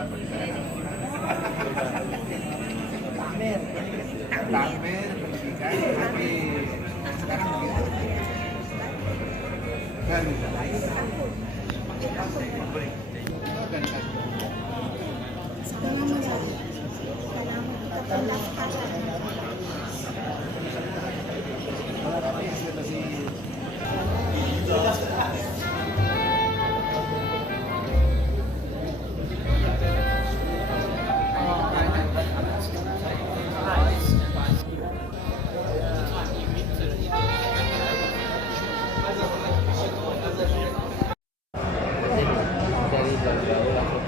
zaman bagi saya. Tamer pendidikan, tapi sekarang begitu. Kan dari jauh-jauh langsung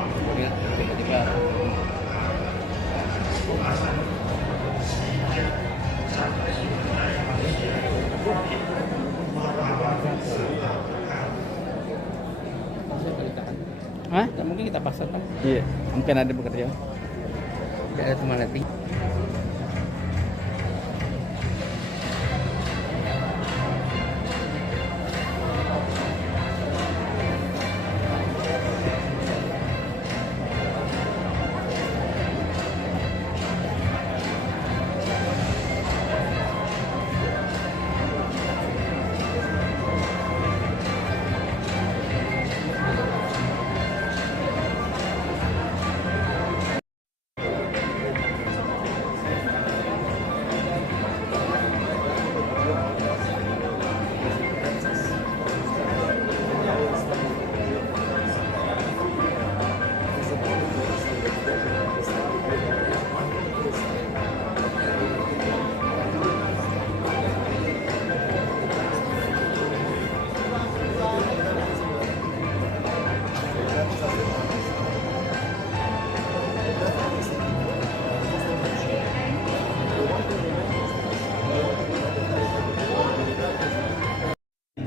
ke Brunei, tiba-tiba hah? Mungkin kita pasar kan? Iya, mungkin ada bekerja. Tidak ada teman lagi.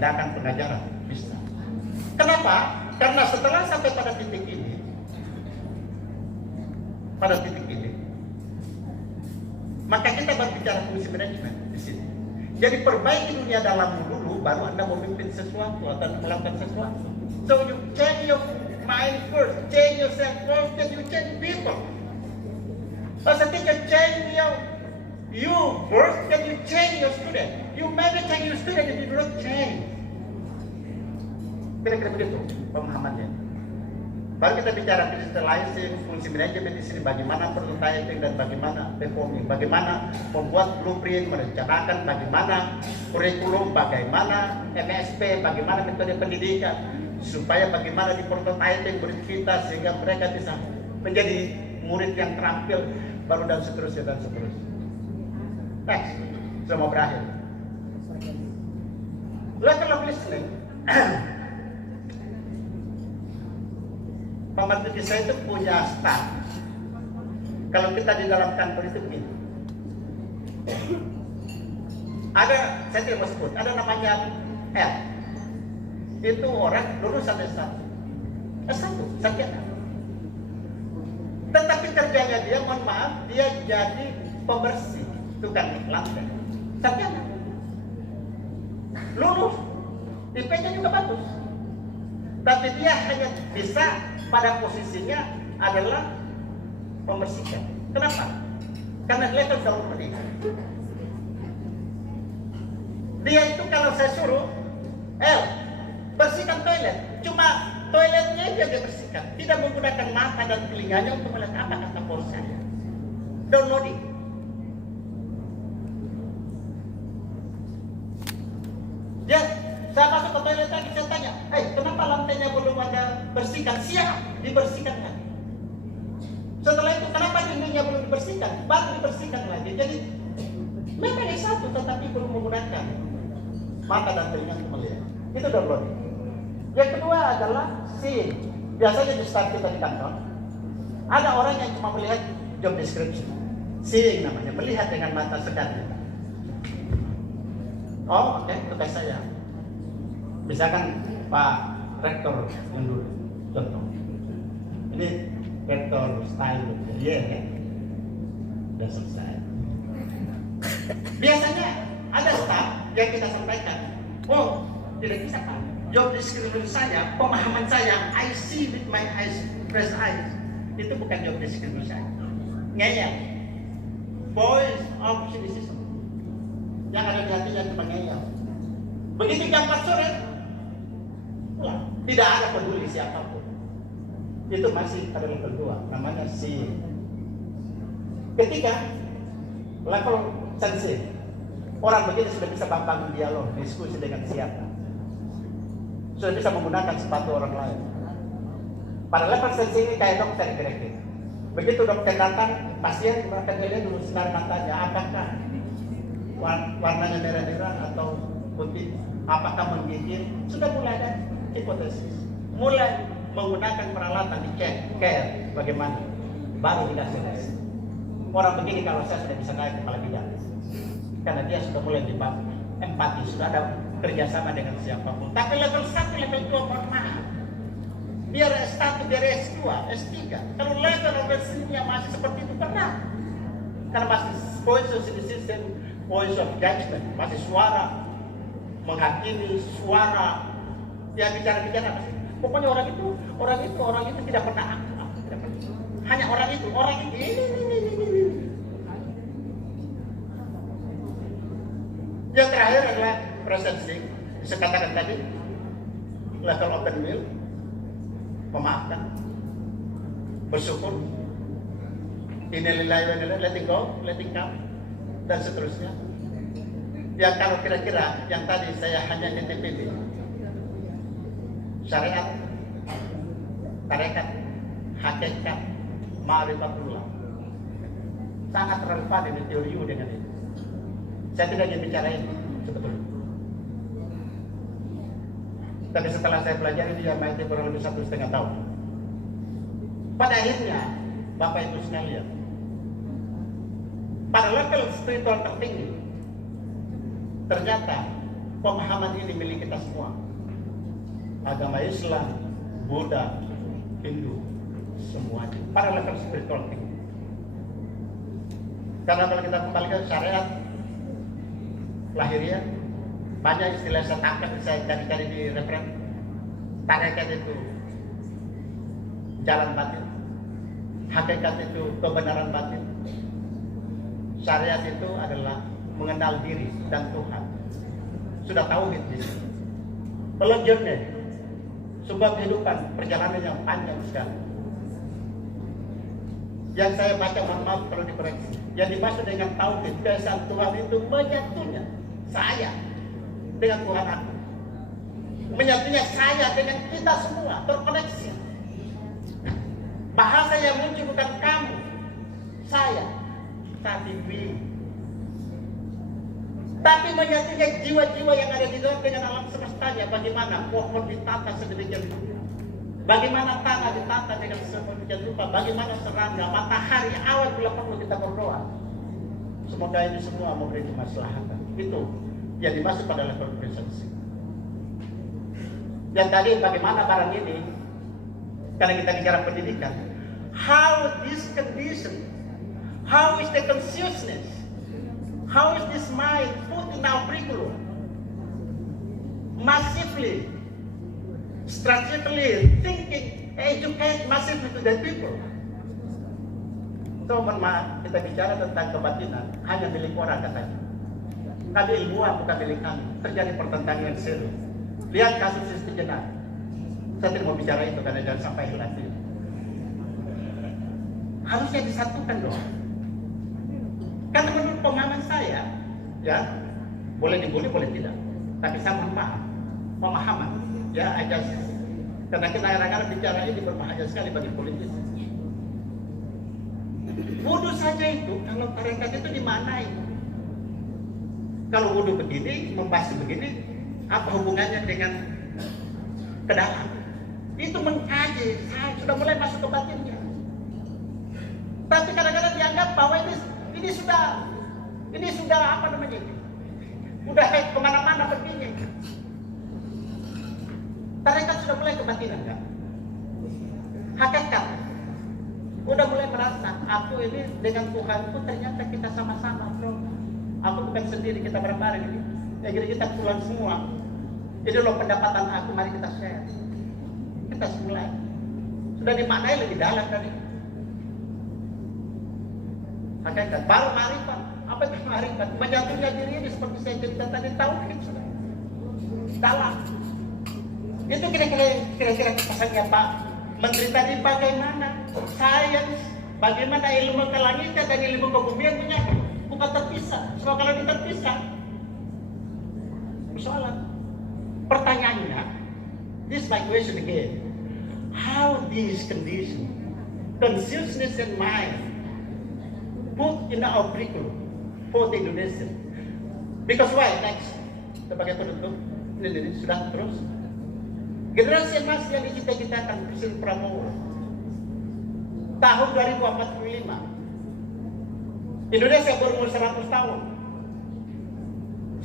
Tindakan pengajaran bisa. Kenapa? Karena setelah sampai pada titik ini, maka kita berbicara fungsi manajemen di sini. Jadi perbaiki dunia dalammu dulu, baru Anda memimpin sesuatu atau melakukan sesuatu. So you change your mind first, change yourself first, then you change people. As a teacher, change you first, then you change your student. You maybe change your student if you do not change. Kira-kira begitu pemahamannya. Baru kita bicara digitalizing, fungsi manajemen di sini, bagaimana prototyping dan bagaimana performing, bagaimana membuat blueprint, merencanakan bagaimana kurikulum, bagaimana MSP, bagaimana metode pendidikan, supaya bagaimana di prototyping beraktivitas sehingga mereka bisa menjadi murid yang terampil, baru dan seterusnya dan seterusnya. Next, semua berakhir. Level of listening. Pembantu saya itu punya staff. Kalau kita di dalam kantor itu begini. Ada, saya tidak mau sebut, ada namanya L. Itu orang lulusan S1, sarjana. Tetapi kerjanya dia, mohon maaf, dia jadi pembersih, tukang lantai. Sarjana. Lulus, IP-nya juga bagus. Tapi dia hanya bisa pada posisinya adalah pembersihkan. Kenapa? Karena level jauh lebih. Dia itu kalau saya suruh, bersihkan toilet. Cuma toiletnya dia bersihkan. Tidak menggunakan mata dan telinganya untuk melihat apa kata bos saya. Downloading. Ya, saya masuk ke toilet lagi, saya tanya, kenapa lantainya belum ada bersihkan? Siap, dibersihkan kan? Setelah itu, kenapa dindingnya belum dibersihkan? Baru dibersihkan lagi. Jadi, memang satu, tetapi belum menggunakan mata dan telinga untuk melihat. Itu downloading. Yang kedua adalah seeing. Biasanya di start kita di kantor, ada orang yang cuma melihat job description. Seeing namanya, melihat dengan mata segarnya. Oh, oke, tugas saya. Misalkan Pak Rektor yang dulu, contoh. Ini Rektor style, ya kan? Sudah selesai. Biasanya ada staff yang kita sampaikan, oh tidak bisa Pak, job description saya, pemahaman saya, I see with my eyes, fresh eyes, itu bukan job description saya. Ngeyel, voice of cynicism, yang ada di hatinya cuma ngeyel. Begitu jam 4 sore, tidak ada peduli siapapun. Itu masih pada level 2, namanya si. Ketiga, level sensei. Orang begini sudah bisa bangun dialog, diskusi dengan siapa. Sudah bisa menggunakan sepatu orang lain. Pada level sensei ini kayak dokter direktif. Begitu dokter datang, pasien akan dilihat dulu sinar matanya, apakah warnanya merah-merah atau putih, apakah menggigil. Sudah mulai ada hipotesis. Mulai menggunakan peralatan di care, bagaimana? Baru dikasih tes. Orang begini kalau saya sudah bisa naik kepala bidang. Karena dia sudah mulai dibangun empati, sudah ada kerjasama dengan siapapun. Tapi level 1, level 2 mohon maaf. Biar S1, biar S2, S3. Kalau level seninya masih seperti itu pernah. Karena masih voice of citizen, voice of judgment, masih suara menghakimi, suara yang bicara-bicara. Pokoknya orang itu tidak pernah aktif, tidak pernah. Hanya orang itu ini. Yang terakhir adalah processing. Saya katakan tadi, level open will, memaafkan, bersyukur, innalillahi letting go, letting come, dan seterusnya. Yang kalau kira-kira yang tadi saya hanya NTPB, syariat, tarekat, hakikat, ma'rifatullah, sangat relevan dengan teori dengan itu. Saya tidak ingin bicara ini sebetulnya. Tapi setelah saya pelajari dia itu kurang lebih 1,5 tahun. Pada akhirnya, Bapak Ibu sekalian, pada level spiritual tertinggi, ternyata pemahaman ini milik kita semua. Agama Islam, Buddha, Hindu, semuanya pada level spiritual tinggi. Karena kalau kita kembali ke syariat lahiriah, banyak istilah saya tangkap, saya cari-cari di referen. Tarekat itu jalan batin, hakikat itu kebenaran batin, syariat itu adalah mengenal diri dan Tuhan. Sudah tahu di sini. Kalau journey, sebuah kehidupan, perjalanan yang panjang sekali. Yang saya baca, maaf kalau dikoreksi, yang dimaksud dengan tauhid, keesaan Tuhan itu menyatunya saya dengan Tuhan aku, menyatunya saya dengan kita semua, terkoneksi. Bahasa yang muncul bukan kamu, saya, tapi we. Tapi menyatunya jiwa-jiwa yang ada di dalam dengan alam semestanya. Bagaimana pohon ditata sedemikian rupa, bagaimana tanah ditata dengan sedemikian rupa, bagaimana serangga, matahari, awal bila perlu kita berdoa. Semoga ini semua memberi kemaslahatan. Itu yang dimaksud pada level presensi. Dan tadi bagaimana barang ini, karena kita bicara pendidikan, how this condition, how is the consciousness, how is this mind put in our curriculum, massively, strategically thinking, educate massively to the people. So, mohon maaf, kita bicara tentang kebatinan hanya milik orang katanya. Kami ilmuwan bukan milik kami. Terjadi pertentangan yang serius. Lihat kasus istiqomah. Saya tidak mau bicara itu karena jangan sampai hilang. Harusnya disatukan dong. Karena menurut pemahaman saya, ya boleh dibully boleh tidak. Tapi saya mohon maaf, pemahaman, ya aja. Karena kita kadang-kadang bicara ini berbahaya sekali bagi politis. Wudhu saja itu, kalau tarekat itu dimanai. Kalau wudhu begini, membasuh begini, apa hubungannya dengan ke dalam? Itu mengkaji, saya sudah mulai masuk ke batinnya. Tapi kadang-kadang dianggap bahwa ini sudah apa namanya? Udah kemana-mana begini. Tarekat sudah mulai ke batinan kan? Hakikat. Udah mulai merasa, aku ini dengan Tuhanku ternyata kita sama-sama bro. Aku bukan sendiri, kita bareng-bareng ini. Ya jadi kita Tuhan semua. Ini loh pendapatan aku, mari kita share. Kita mulai. Sudah dimaknai lebih dalam tadi. Hakikat baru marifat. Apa itu marifat? Menyatunya diri ini seperti saya cerita tadi, tauhid sudah. Dalam. Itu kira-kira pesannya Pak Menteri tadi, bagaimana sains, bagaimana ilmu kelangitan dan ilmu kebumian punya bukan terpisah. Sebab kalau terpisah, persoalan. Pertanyaannya, this is my question again. How this condition, consciousness and mind, put in our curriculum for the Indonesia? Because why? Next, sebagai penutup, ini sudah terus. Generasi emas yang dicita-citakan Presiden Prabowo tahun 2045, Indonesia berumur 100 tahun.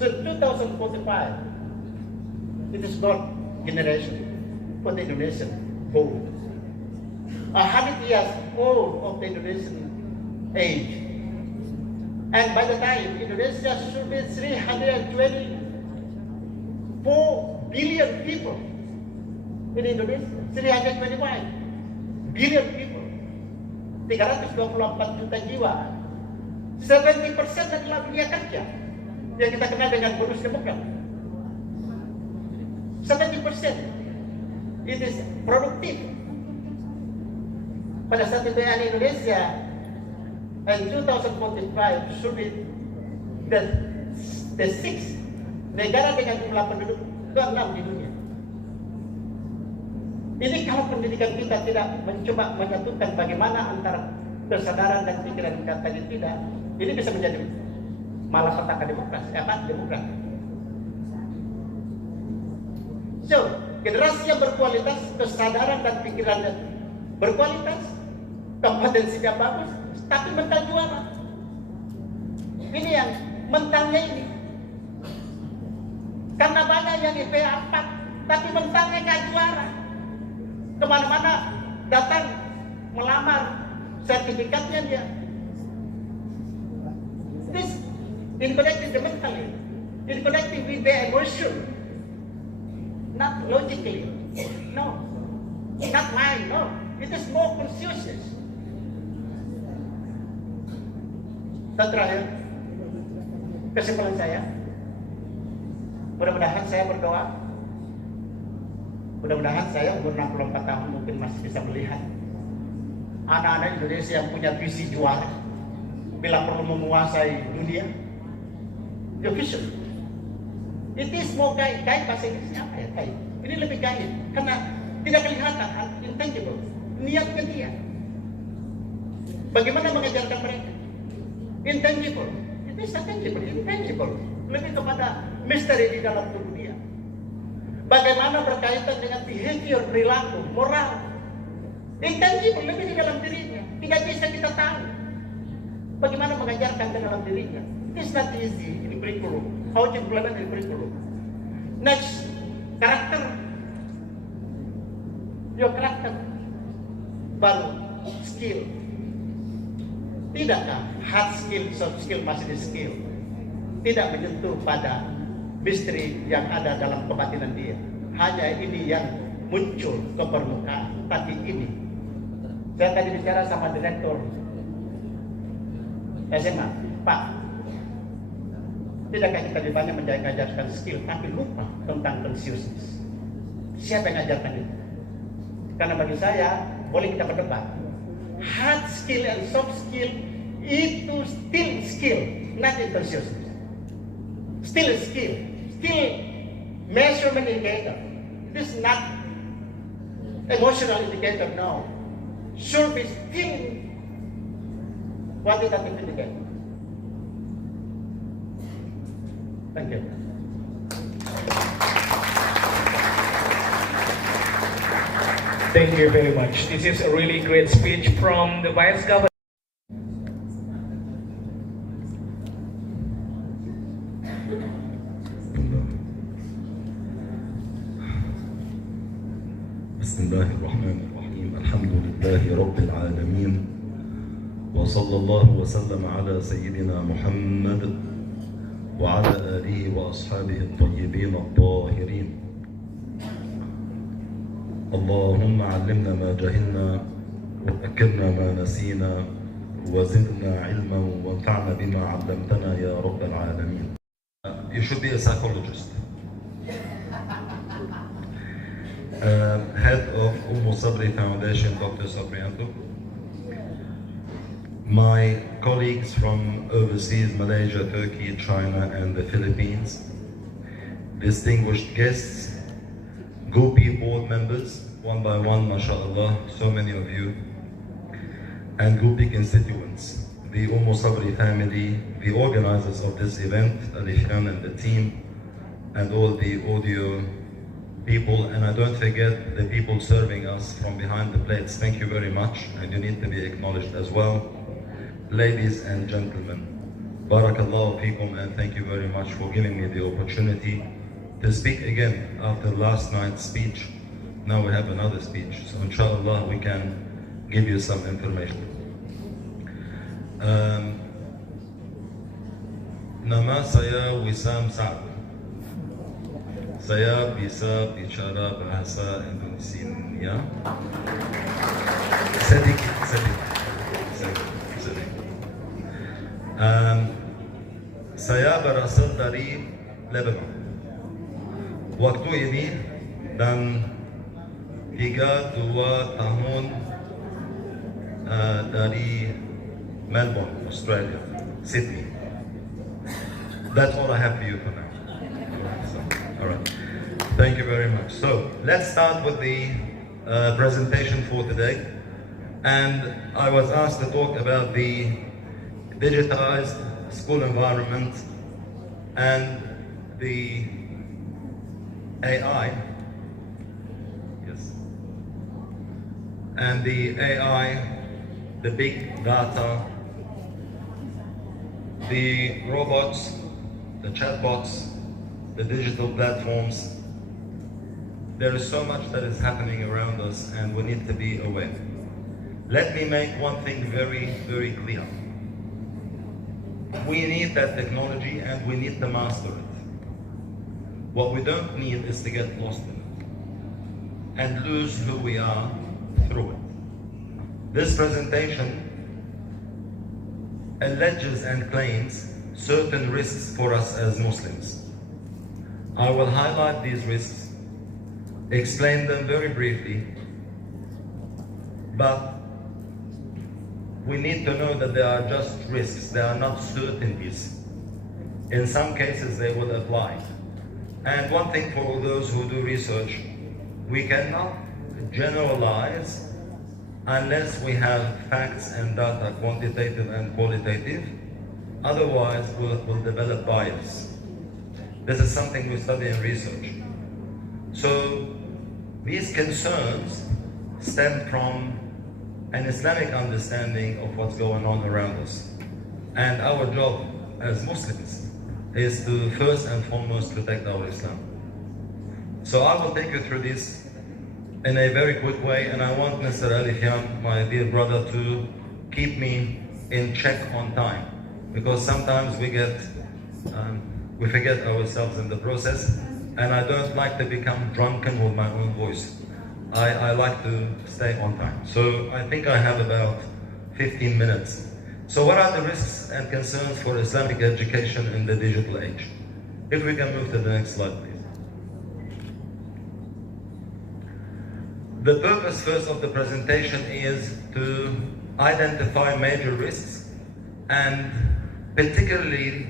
So 2045, it is God generation for the Indonesian whole. 100 years old of the Indonesian age. And by the time Indonesia should be 324 billion people. In Indonesia, 325 billion people, 324 juta jiwa, 70% adalah dunia kerja yang kita kenal dengan bonus demografi. 70% it is produktif. Pada saat itu Indonesia in 2045 should be the sixth negara dengan jumlah penduduk ke-6 di dunia. Ini kalau pendidikan kita tidak mencoba menyatukan bagaimana antara kesadaran dan pikiran kita tadi tidak, ini bisa menjadi malapetaka demokrasi, demokrasi. So, generasi yang berkualitas, kesadaran dan pikirannya berkualitas, kompetensinya bagus, tapi mental juara. Ini yang mentalnya ini. Karena banyak yang IP 4, tapi mentalnya gak juara. Kemana-mana datang melamar, sertifikatnya dia. This in connecting the mentally, in connecting with the emotion, not logically, no, not mind, no. It is more consciousness. Dan terakhir, kesimpulan saya, mudah-mudahan saya berdoa. Mudah-mudahan saya umur 64 tahun mungkin masih bisa melihat anak-anak Indonesia yang punya visi juara bila perlu menguasai dunia. The vision. It is more gaib bahasa Inggrisnya apa ya? Gaib. Ini lebih gaib karena tidak kelihatan, intangible. Niatnya dia. Bagaimana mengajarkan mereka? Intangible. It is intangible. Lebih kepada misteri di dalam tubuh dia. Bagaimana berkaitan dengan behavior, perilaku, moral. Intangible, lebih di dalam dirinya. Tidak bisa kita tahu. Bagaimana mengajarkan ke dalam dirinya. It's not easy in curriculum. How to implement in curriculum. Next, karakter. Your karakter. Baru, skill. Tidakkah hard skill, soft skill masih di skill? Tidak menyentuh pada misteri yang ada dalam kebatinan dia. Hanya ini yang muncul ke permukaan. Tapi ini, saya tadi bicara sama direktur SMA, Pak, tidakkah kita ditanya mengajarkan skill, tapi lupa tentang consciousness? Siapa yang mengajarkan itu? Karena bagi saya, boleh kita berdebat. Hard skill and soft skill itu still skill, not consciousness. Still a skill, still measurement indicator. This is not emotional indicator, no. Should be still quantitative indicator. Thank you. Thank you very much. This is a really great speech from the Vice Governor. بسم الله الرحمن الرحيم الحمد لله رب العالمين وصلى الله وسلم على سيدنا محمد وعلى آله وأصحابه الطيبين الطاهرين اللهم علمنا ما جهلنا وذكرنا ما نسينا وزدنا علما وانفعنا بما علمتنا يا رب العالمين. You should be a psychologist. Head of Ummusshabri Foundation, Dr. Sabrianto. My colleagues from overseas, Malaysia, Turkey, China, and the Philippines. Distinguished guests, GUPPI board members, one by one, mashallah, so many of you, and GUPPI constituents, the Ummusshabri family, the organizers of this event, Alifan and the team, and all the audio people, and I don't forget the people serving us from behind the plates. Thank you very much, and you need to be acknowledged as well. Ladies and gentlemen, Barakallahu feekum, and thank you very much for giving me the opportunity to speak again after last night's speech. Now we have another speech, so inshallah we can give you some information. Nama saya Wisam Saad. Saya bisa bicara bahasa Indonesia. Sedikit. Saya berasal dari Lebanon. Waktu ini dan 32 tahun dari Melbourne, Australia, Sydney. That's all I have for you for now. So, all right. Thank you very much. So let's start with the presentation for today. And I was asked to talk about the digitized school environment and the AI. Yes. And the AI, the big data, the robots, the chatbots, the digital platforms. There is so much that is happening around us and we need to be aware. Let me make one thing very, very clear. We need that technology and we need to master it. What we don't need is to get lost in it and lose who we are through it. This presentation alleges and claims certain risks for us as Muslims. I will highlight these risks, explain them very briefly, but we need to know that they are just risks, they are not certainties. In some cases they will apply. And one thing for all those who do research, we cannot generalize unless we have facts and data, quantitative and qualitative. Otherwise, we'll develop bias. This is something we study in research. So these concerns stem from an Islamic understanding of what's going on around us. And our job as Muslims is to first and foremost protect our Islam. So I will take you through this in a very quick way, and I want Mr. Alifan, my dear brother, to keep me in check on time, because sometimes we forget ourselves in the process, and I don't like to become drunken with my own voice. I like to stay on time. So I think I have about 15 minutes. So what are the risks and concerns for Islamic education in the digital age? If we can move to the next slide, please. The purpose first of the presentation is to identify major risks, and particularly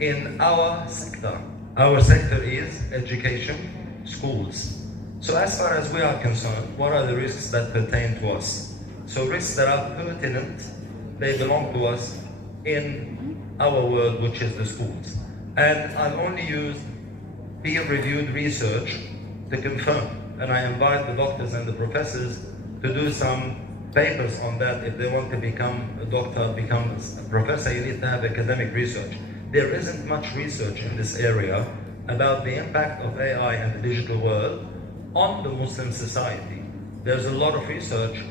in our sector. Our sector is education, schools. So as far as we are concerned, what are the risks that pertain to us? So risks that are pertinent, they belong to us in our world, which is the schools. And I've only used peer-reviewed research to confirm, and I invite the doctors and the professors to do some papers on that. If they want to become a doctor, become a professor, you need to have academic research. There isn't much research in this area about the impact of AI and the digital world on the Muslim society. There's a lot of research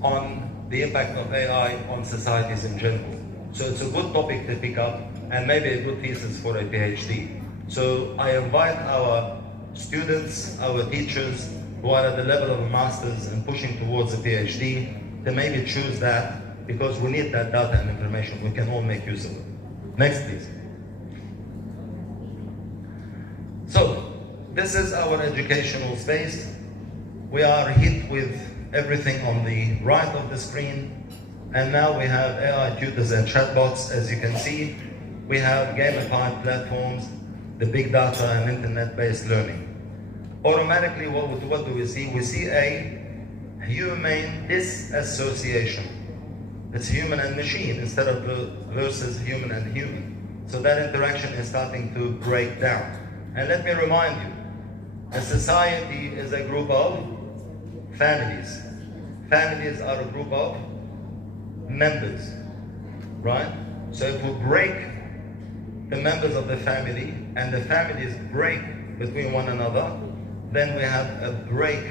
on the impact of AI on societies in general. So it's a good topic to pick up and maybe a good thesis for a PhD. So I invite our students, our teachers, who are at the level of a master's and pushing towards a PhD, to maybe choose that, because we need that data and information. We can all make use of it. Next, please. So, this is our educational space. We are hit with everything on the right of the screen, and now we have AI tutors and chatbots. As you can see, we have gamified platforms, the big data and internet-based learning. Automatically, what do we see? We see a human disassociation. It's human and machine instead of versus human and human. So that interaction is starting to break down. And let me remind you, a society is a group of families. Families are a group of members, right? So if we break the members of the family and the families break between one another, then we have a break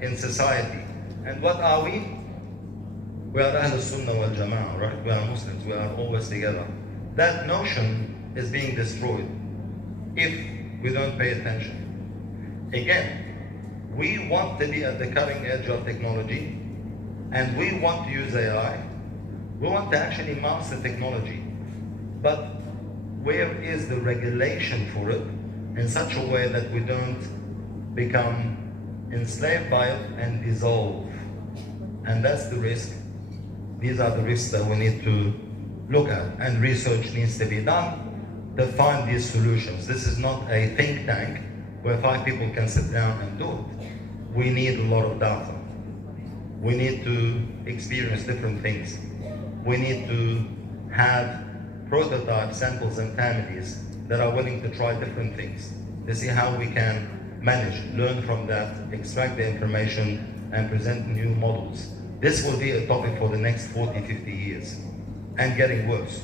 in society. And what are we? We are Ahl Sunnah wal Jama'ah, right? We are Muslims, we are always together. That notion is being destroyed if we don't pay attention. Again, we want to be at the cutting edge of technology, and we want to use AI. We want to actually master technology. But where is the regulation for it in such a way that we don't become enslaved by it and dissolve? And that's the risk. These are the risks that we need to look at, and research needs to be done to find these solutions. This is not a think tank where 5 people can sit down and do it. We need a lot of data. We need to experience different things. We need to have prototype samples and families that are willing to try different things to see how we can manage, learn from that, extract the information, and present new models. This will be a topic for the next 40, 50 years, and getting worse.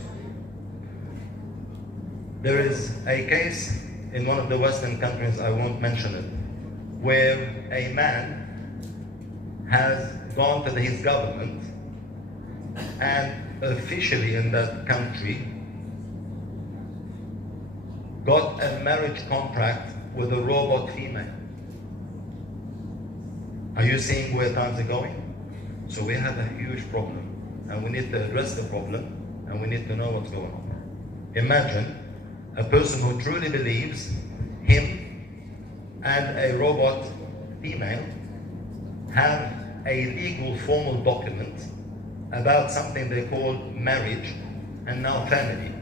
There is a case in one of the Western countries, I won't mention it, where a man has gone to his government and officially in that country got a marriage contract with a robot female. Are you seeing where times are going? So we have a huge problem, and we need to address the problem, and we need to know what's going on. Imagine a person who truly believes him and a robot female have a legal formal document about something they call marriage and now family.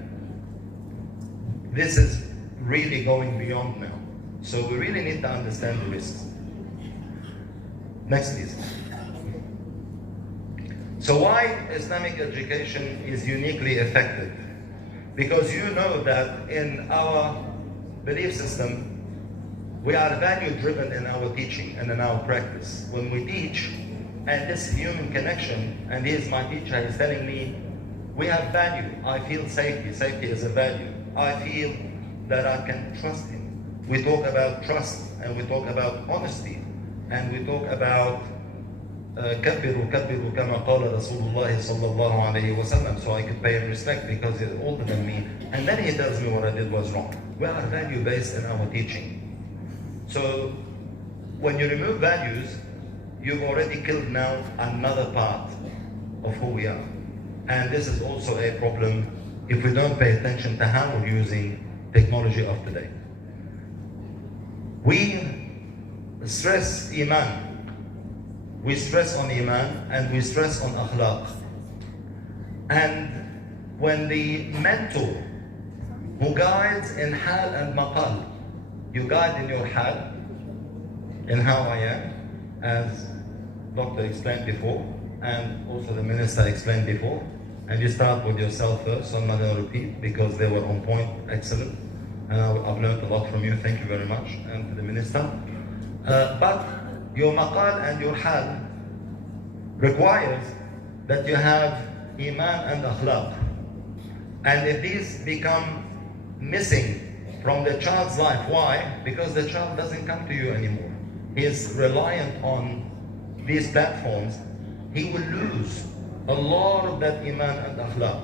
This is really going beyond now. So we really need to understand the risks. Next, please. So why Islamic education is uniquely effective? Because you know that in our belief system, we are value-driven in our teaching and in our practice. When we teach, and this human connection, and here's my teacher, he's telling me, we have value. I feel safety. Safety is a value. I feel that I can trust him. We talk about trust, and we talk about honesty, and we talk about كبروا كبروا كما قال رسول الله صلى الله عليه وسلم, so I could pay him respect because he's older than me. And then he tells me what I did was wrong. We are value-based in our teaching. So when you remove values, you've already killed now another part of who we are. And this is also a problem if we don't pay attention to how we're using technology of today. We stress Iman. We stress on Iman and we stress on Akhlaq. And when the mentor who guides in Hal and Maqal, you guide in your Hal, in how I am, as Doctor explained before, and also the Minister explained before, and you start with yourself first, so I'm not going to repeat because they were on point, excellent. And I've learned a lot from you, thank you very much, and to the Minister. But your maqal and your hal requires that you have iman and akhlaq. And if these become missing from the child's life, why? Because the child doesn't come to you anymore. He is reliant on these platforms. He will lose a lot of that iman and akhlaq.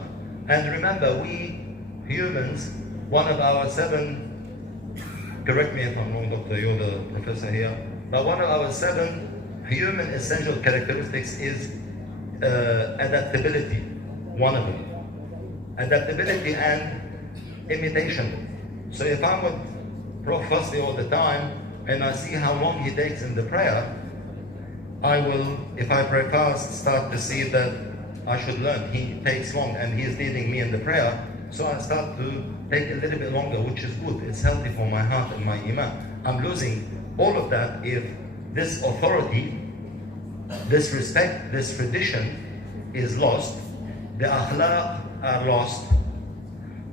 And remember, we humans, one of our 7, correct me if I'm wrong, Doctor, you're the professor here, But one of our 7 human essential characteristics is adaptability, one of them. Adaptability and imitation. So if I'm with Prof. Fasli all the time, and I see how long he takes in the prayer, I will, if I pray fast, start to see that I should learn. He takes long and he is leading me in the prayer, so I start to take a little bit longer, which is good. It's healthy for my heart and my iman. I'm losing all of that if this authority, this respect, this tradition is lost. The akhlaq are lost.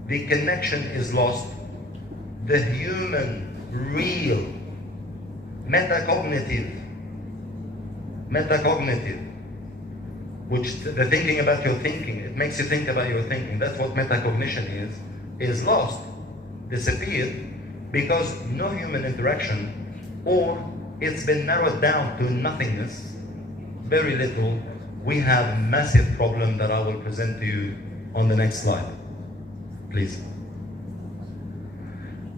The connection is lost. The human, real, metacognitive, which the thinking about your thinking, it makes you think about your thinking. That's what metacognition is lost, disappeared, because no human interaction, or it's been narrowed down to nothingness, very little. We have a massive problem that I will present to you on the next slide, please.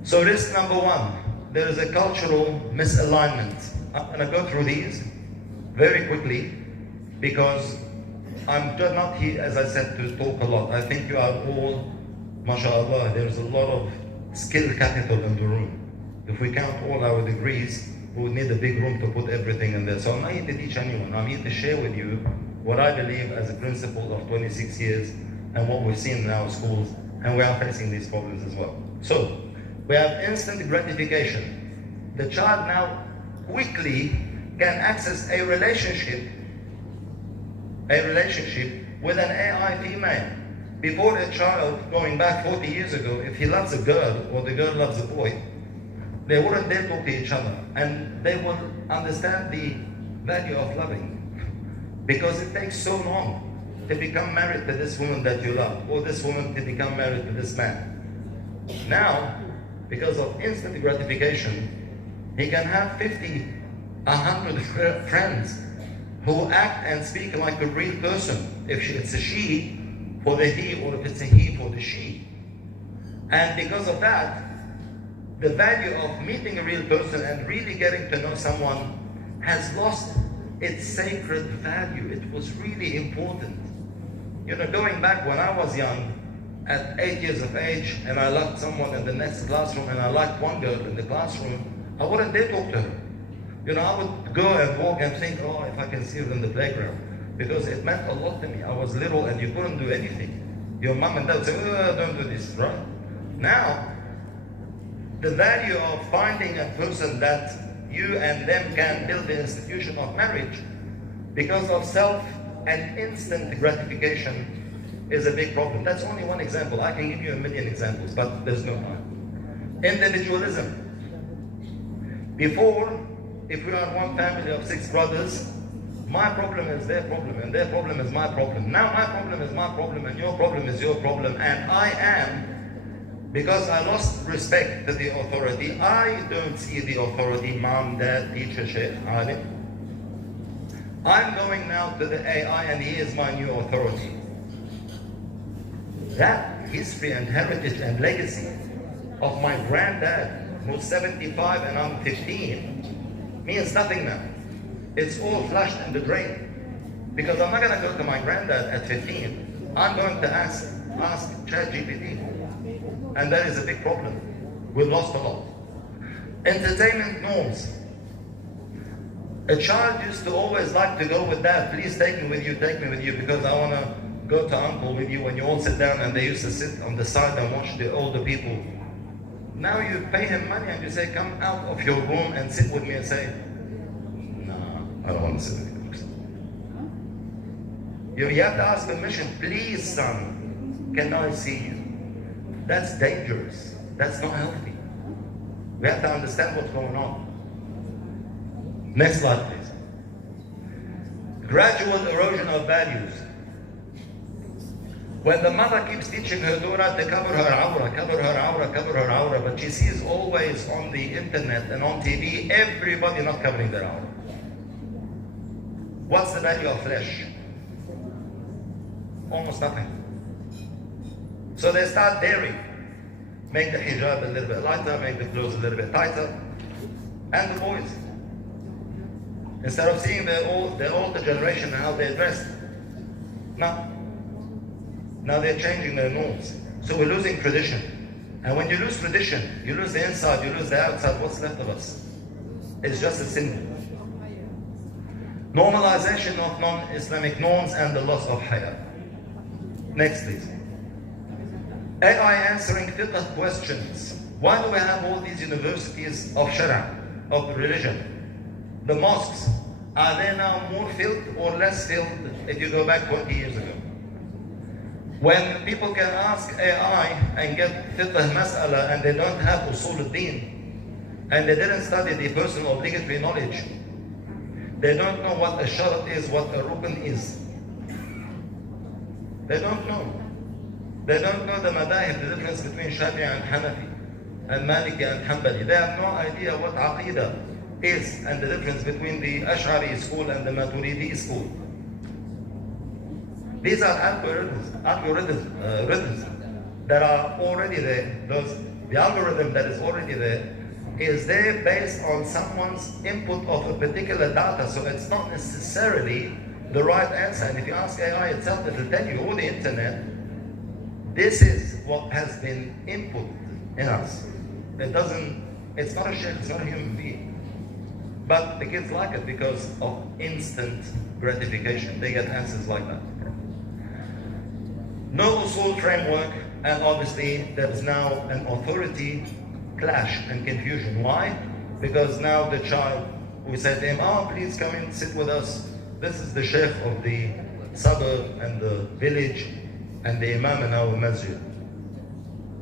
So risk number 1, there is a cultural misalignment. I'm going to go through these very quickly because I'm not here, as I said, to talk a lot. I think you are all, mashallah, there's a lot of skill capital in the room. If we count all our degrees, we would need a big room to put everything in there. So I'm not here to teach anyone. I'm here to share with you what I believe as a principle of 26 years and what we've seen in our schools, and we are facing these problems as well. So, we have instant gratification. The child now quickly can access a relationship with an AI female. Before, a child, going back 40 years ago, if he loves a girl or the girl loves a boy, they wouldn't dare talk to each other, and they will understand the value of loving, because it takes so long to become married to this woman that you love, or this woman to become married to this man. Now, because of instant gratification, he can have 50, 100 friends who act and speak like a real person. If it's a she, for the he, or if it's a he, for the she. And because of that, the value of meeting a real person and really getting to know someone has lost its sacred value. It was really important. You know, going back when I was young, at 8 years of age, and I liked someone in the next classroom, and I liked one girl in the classroom, I wouldn't dare talk to her. You know, I would go and walk and think, oh, if I can see her in the playground, because it meant a lot to me. I was little and you couldn't do anything. Your mom and dad would say, oh, don't do this, right? Now, the value of finding a person that you and them can build the institution of marriage because of self and instant gratification is a big problem. That's only one example. I can give you a million examples, but there's no time. Individualism. Before, if we are one family of 6 brothers, my problem is their problem, and their problem is my problem. Now my problem is my problem, and your problem is your problem, and I am, because I lost respect to the authority, I don't see the authority, mom, dad, teacher, sheikh, alim. I'm going now to the AI, and he is my new authority. That history and heritage and legacy of my granddad, who's 75 and I'm 15, means nothing now. It's all flushed in the drain. Because I'm not going to go to my granddad at 15. I'm going to ask ChatGPT. And that is a big problem. We've lost a lot. Entertainment norms. A child used to always like to go with dad. Please take me with you, because I want to go to uncle with you, when you all sit down, and they used to sit on the side and watch the older people. Now you pay him money and you say, come out of your room and sit with me, and say, I don't want to sit with you. You have to ask permission. Please, son, can I see you? That's dangerous. That's not healthy. We have to understand what's going on. Next slide, please. Gradual erosion of values. When the mother keeps teaching her daughter to cover her aura, but she sees always on the internet and on TV, everybody not covering their aura. What's the value of flesh? Almost nothing. So they start daring. Make the hijab a little bit lighter, make the clothes a little bit tighter. And the boys. Instead of seeing the older generation and how they're dressed. Now they're changing their norms. So we're losing tradition. And when you lose tradition, you lose the inside, you lose the outside, what's left of us? It's just a symbol. Normalization of non-Islamic norms and the loss of haya. Next, please. AI answering fiqh questions. Why do we have all these universities of Shara, of religion? The mosques, are they now more filled or less filled if you go back 20 years ago? When people can ask AI and get fiqh mas'ala and they don't have usul al-din, and they didn't study the personal obligatory knowledge, they don't know what a sharat is, what a rukn is. They don't know. They don't know the madahib, the difference between Shafi'i and Hanafi, and Maliki and Hanbali. They have no idea what aqidah is, and the difference between the Ash'ari school and the Maturidi school. These are algorithms that are already there. The algorithm that is already there is there based on someone's input of a particular data, so it's not necessarily the right answer. And if you ask AI itself, it will tell you, or the internet, this is what has been input in us. It's not a shit, it's not a human being. But the kids like it because of instant gratification. They get answers like that. No usul framework, and obviously there's now an authority clash and confusion. Why? Because now the child, we said to him, oh, please come and sit with us. This is the sheikh of the suburb and the village and the imam in our masjid.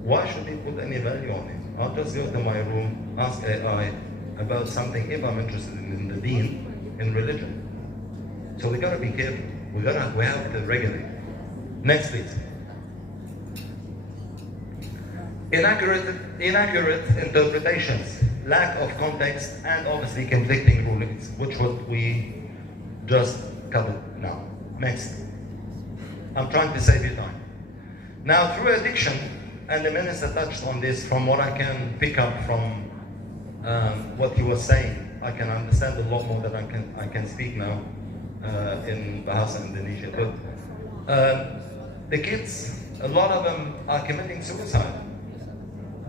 Why should he put any value on it? I'll just go to my room, ask AI about something if I'm interested in the deen, in religion. So we gotta be careful. We have to regulate. Next, please. Inaccurate interpretations, lack of context, and obviously conflicting rulings, which what we just covered now. Next. I'm trying to save you time. Now, through addiction, and the minister touched on this from what I can pick up from what he was saying, I can understand a lot more than I can speak now in Bahasa, Indonesia. But the kids, a lot of them are committing suicide.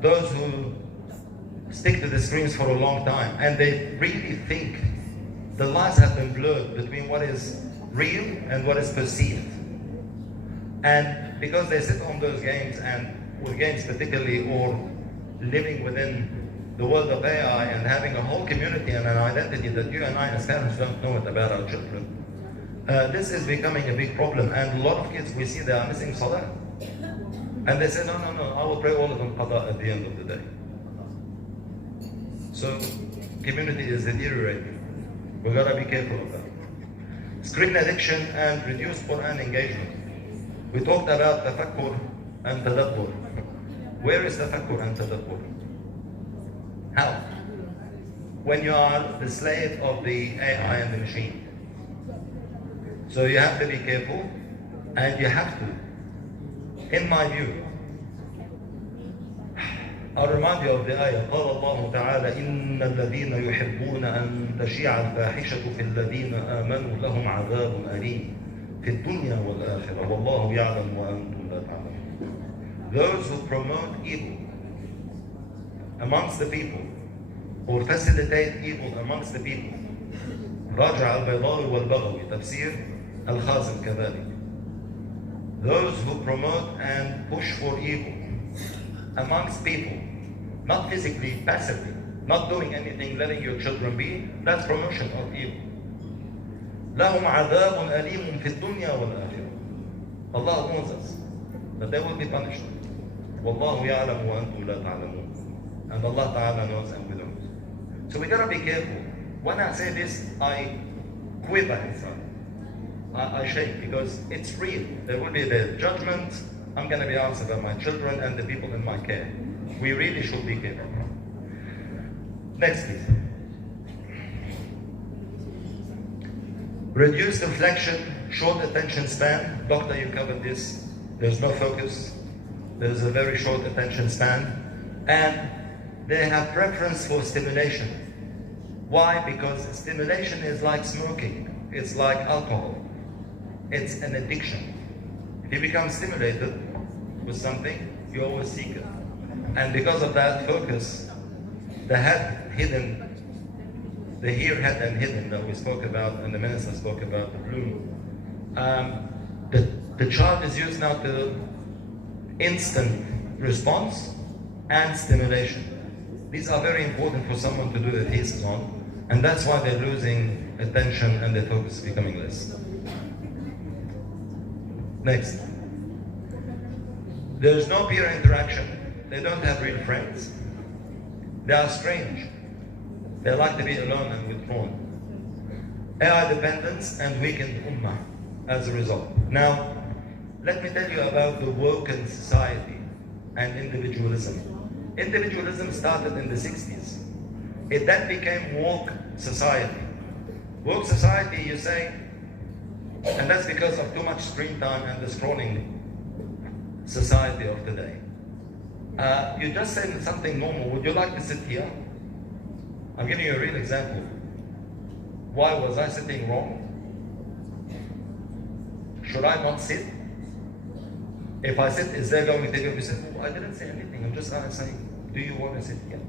Those who stick to the screens for a long time, and they really think the lines have been blurred between what is real and what is perceived. And because they sit on those games, and with games particularly, or living within the world of AI and having a whole community and an identity that you and I as parents don't know it about our children, this is becoming a big problem. And a lot of kids, we see they are missing salah. And they say, no, I will pray all of them qada at the end of the day. So, community is deteriorating. We've got to be careful of that. Screen addiction and reduced Quran engagement. We talked about tafakkur and tadabbur. Where is tafakkur and tadabbur? How? When you are the slave of the AI and the machine. So you have to be careful, and you have to, in my view, I'll remind you of the ayah. قال الله تعالى إن الذين يحبون أن تشيع الفاحشة في الذين آمنوا لهم عذاب أليم في الدنيا والآخرة والله يعلم وأنتم لا تعلمون. Those who promote evil amongst the people or facilitate evil amongst the people. راجع البيضاوي والبغوي تفسير الخازن كذلك. Those who promote and push for evil amongst people, not physically, passively, not doing anything, letting your children be, that's promotion of evil. لهم عذاب أليم في الدنيا والآخرة. Allah warns us that they will be punished. والله يعلم وأنتم لا تعلمون. And Allah Ta'ala knows and we don't. So we gotta be careful. When I say this, I quiver inside. I shake because it's real. There will be the judgment. I'm going to be answered by my children and the people in my care. We really should be careful. Next, please. Reduced reflection, short attention span. Doctor, you covered this. There's no focus. There's a very short attention span. And they have preference for stimulation. Why? Because stimulation is like smoking. It's like alcohol. It's an addiction. If you become stimulated with something, you always seek it. And because of that focus, the head hidden, the here, head and hidden that we spoke about and the minister spoke about, the bloom, the child is used now to instant response and stimulation. These are very important for someone to do their thesis on, and that's why they're losing attention and their focus is becoming less. Next. There's no peer interaction. They don't have real friends. They are strange. They like to be alone and withdrawn. AI dependence and weakened ummah as a result. Now, let me tell you about the woken society and individualism. Individualism started in the 60s. It then became woke society. Woke society, you say, and that's because of too much screen time and the scrolling society of today. You just said something normal. Would you like to sit here? I'm giving you a real example. Why was I sitting wrong? Should I not sit? If I sit, is there going to be say, oh, I didn't say anything. I'm just saying, do you want to sit here?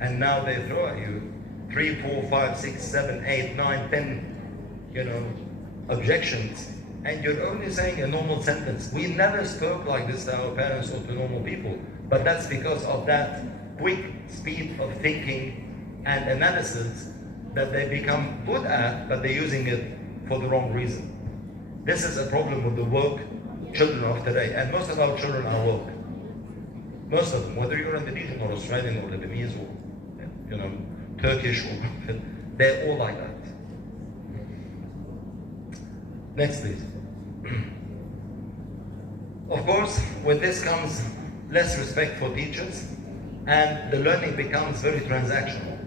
And now they throw at you 3, 4, 5, 6, 7, 8, 9, 10, objections. And you're only saying a normal sentence. We never spoke like this to our parents or to normal people. But that's because of that quick speed of thinking and analysis that they become good at, but they're using it for the wrong reason. This is a problem with the woke children of today. And most of our children are woke. Most of them, whether you're Indonesian or Australian or Lebanese or Turkish, or they're all like that. Next, please. Of course, with this comes less respect for teachers, and the learning becomes very transactional,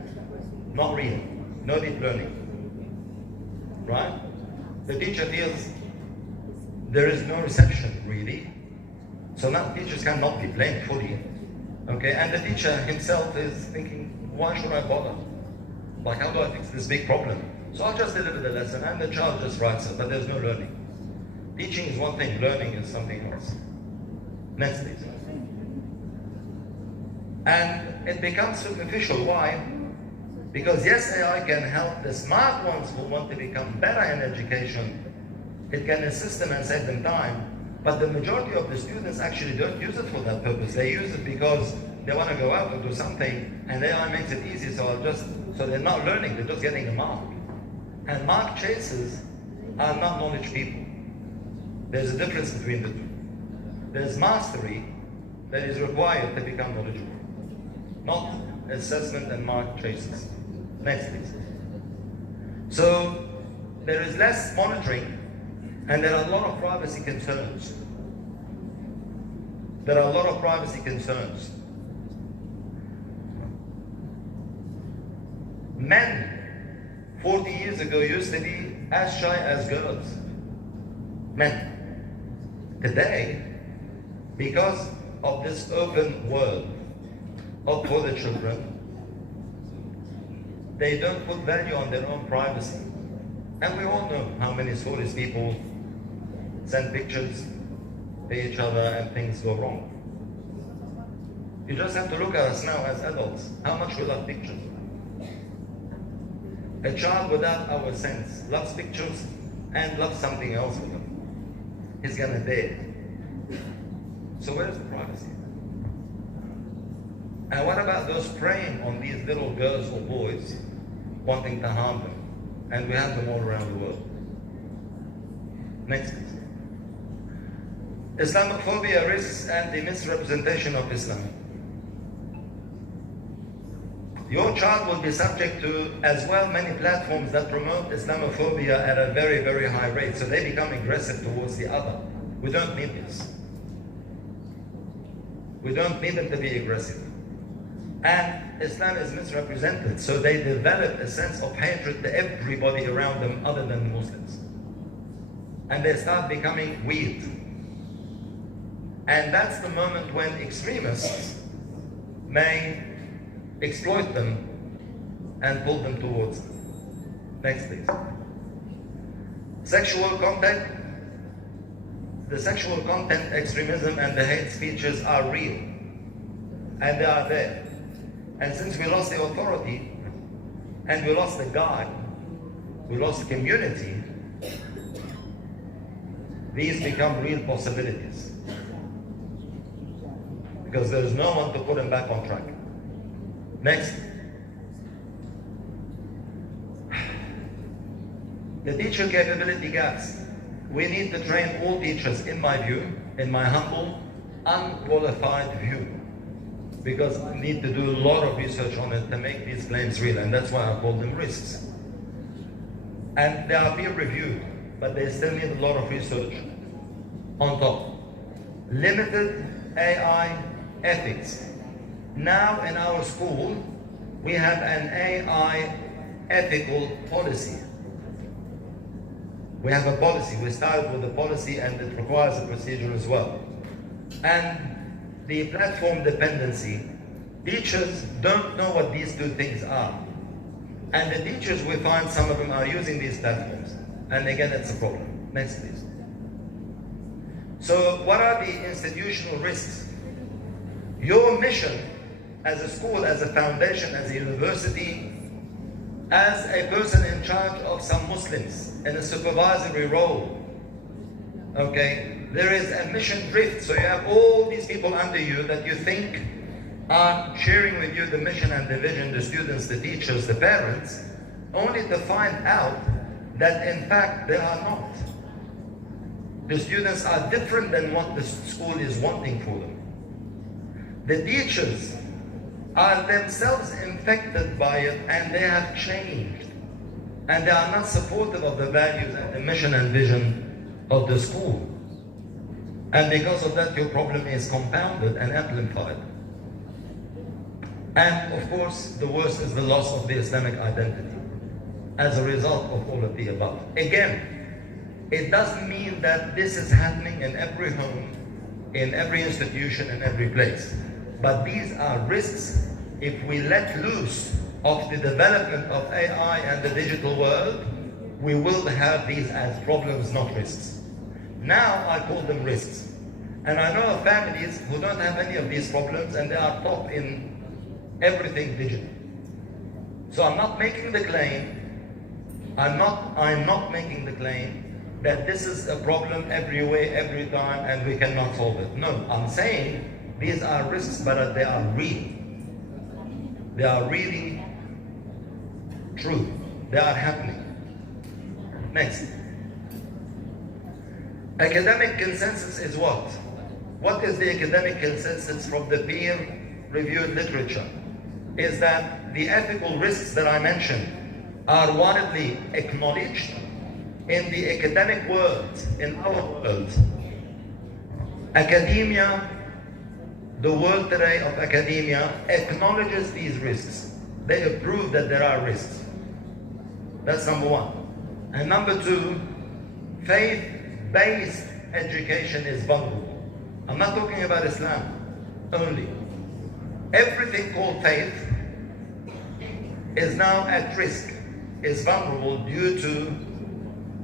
not real, no deep learning. Right? The teacher feels there is no reception, really. So now teachers cannot be blamed fully. Okay, and the teacher himself is thinking, why should I bother? Like, how do I fix this big problem? So I'll just deliver the lesson, and the child just writes it, but there's no learning. Teaching is one thing, learning is something else. Next, please. And it becomes superficial. Why? Because yes, AI can help the smart ones who want to become better in education. It can assist them and save them time. But the majority of the students actually don't use it for that purpose. They use it because they want to go out and do something, and AI makes it easy, so they're not learning, they're just getting a mark. And mark chasers are not knowledge people. There's a difference between the two. There's mastery that is required to become knowledgeable, not assessment and mark chasers. Next, please. So there is less monitoring, and there are a lot of privacy concerns. There are a lot of privacy concerns. Men 40 years ago used to be as shy as girls. Men. Today, because of this open world for the children, they don't put value on their own privacy. And we all know how many stories people send pictures to each other and things go wrong. You just have to look at us now as adults, how much we love pictures. A child without our sense loves pictures and loves something else with them. He's gonna dare. So where's the privacy? And what about those preying on these little girls or boys wanting to harm them? And we have them all around the world. Next, please. Islamophobia risks and the misrepresentation of Islam. Your child will be subject to, as well, many platforms that promote Islamophobia at a very, very high rate. So they become aggressive towards the other. We don't need this. We don't need them to be aggressive. And Islam is misrepresented, so they develop a sense of hatred to everybody around them other than the Muslims. And they start becoming weird. And that's the moment when extremists may exploit them and pull them towards them. Next, please. Sexual content. The sexual content, extremism, and the hate speeches are real, and they are there. And since we lost the authority, and we lost the guide, we lost the community, these become real possibilities. Because there is no one to put them back on track. Next. The teacher capability gaps. We need to train all teachers, in my view, in my humble, unqualified view. Because we need to do a lot of research on it to make these claims real, and that's why I call them risks. And they are peer reviewed, but they still need a lot of research on top. Limited AI ethics. Now in our school, we have an AI ethical policy. We have a policy. We started with a policy, and it requires a procedure as well. And the platform dependency, teachers don't know what these two things are. And the teachers, we find some of them are using these platforms. And again, it's a problem. Next, please. So what are the institutional risks? Your mission as a school, as a foundation, as a university, as a person in charge of some Muslims in a supervisory role, okay, there is a mission drift. So you have all these people under you that you think are sharing with you the mission and the vision, the students, the teachers, the parents, only to find out that in fact they are not. The students are different than what the school is wanting for them. The teachers are themselves infected by it, and they have changed. And they are not supportive of the values and the mission and vision of the school. And because of that, your problem is compounded and amplified. And of course, the worst is the loss of the Islamic identity as a result of all of the above. Again, it doesn't mean that this is happening in every home, in every institution, in every place. But these are risks if we let loose of the development of AI and the digital world. We will have these as problems, not risks. Now I call them risks. And I know of families who don't have any of these problems, and they are top in everything digital. So I'm not making the claim, I'm not making the claim that this is a problem every way, every time, and we cannot solve it. No, I'm saying these are risks, but they are real. They are really true. They are happening. Next. Academic consensus is what? What is the academic consensus from the peer-reviewed literature? Is that the ethical risks that I mentioned are widely acknowledged in the academic world, in our world. Academia, the world today of academia, acknowledges these risks. They approve that there are risks. That's number one. And number two, faith-based education is vulnerable. I'm not talking about Islam only. Everything called faith is now at risk, is vulnerable due to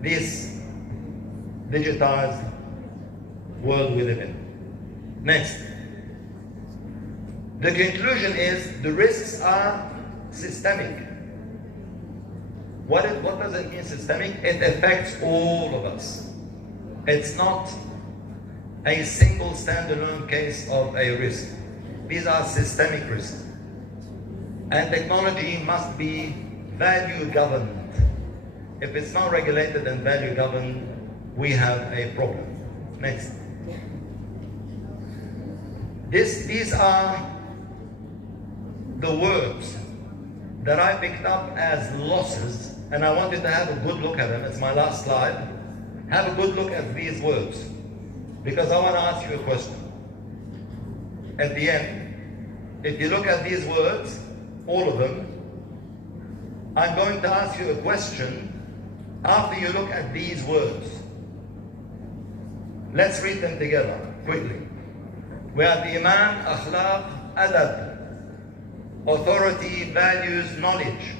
this digitized world we live in. Next. The conclusion is the risks are systemic. What does it mean systemic? It affects all of us. It's not a single standalone case of a risk. These are systemic risks. And technology must be value governed. If it's not regulated and value governed, we have a problem. Next. These are the words that I picked up as losses, and I wanted to have a good look at them. It's my last slide. Have a good look at these words, because I want to ask you a question. At the end, if you look at these words, all of them, I'm going to ask you a question after you look at these words. Let's read them together, quickly. We have the Iman, Akhlaq, Adab, authority, values, knowledge.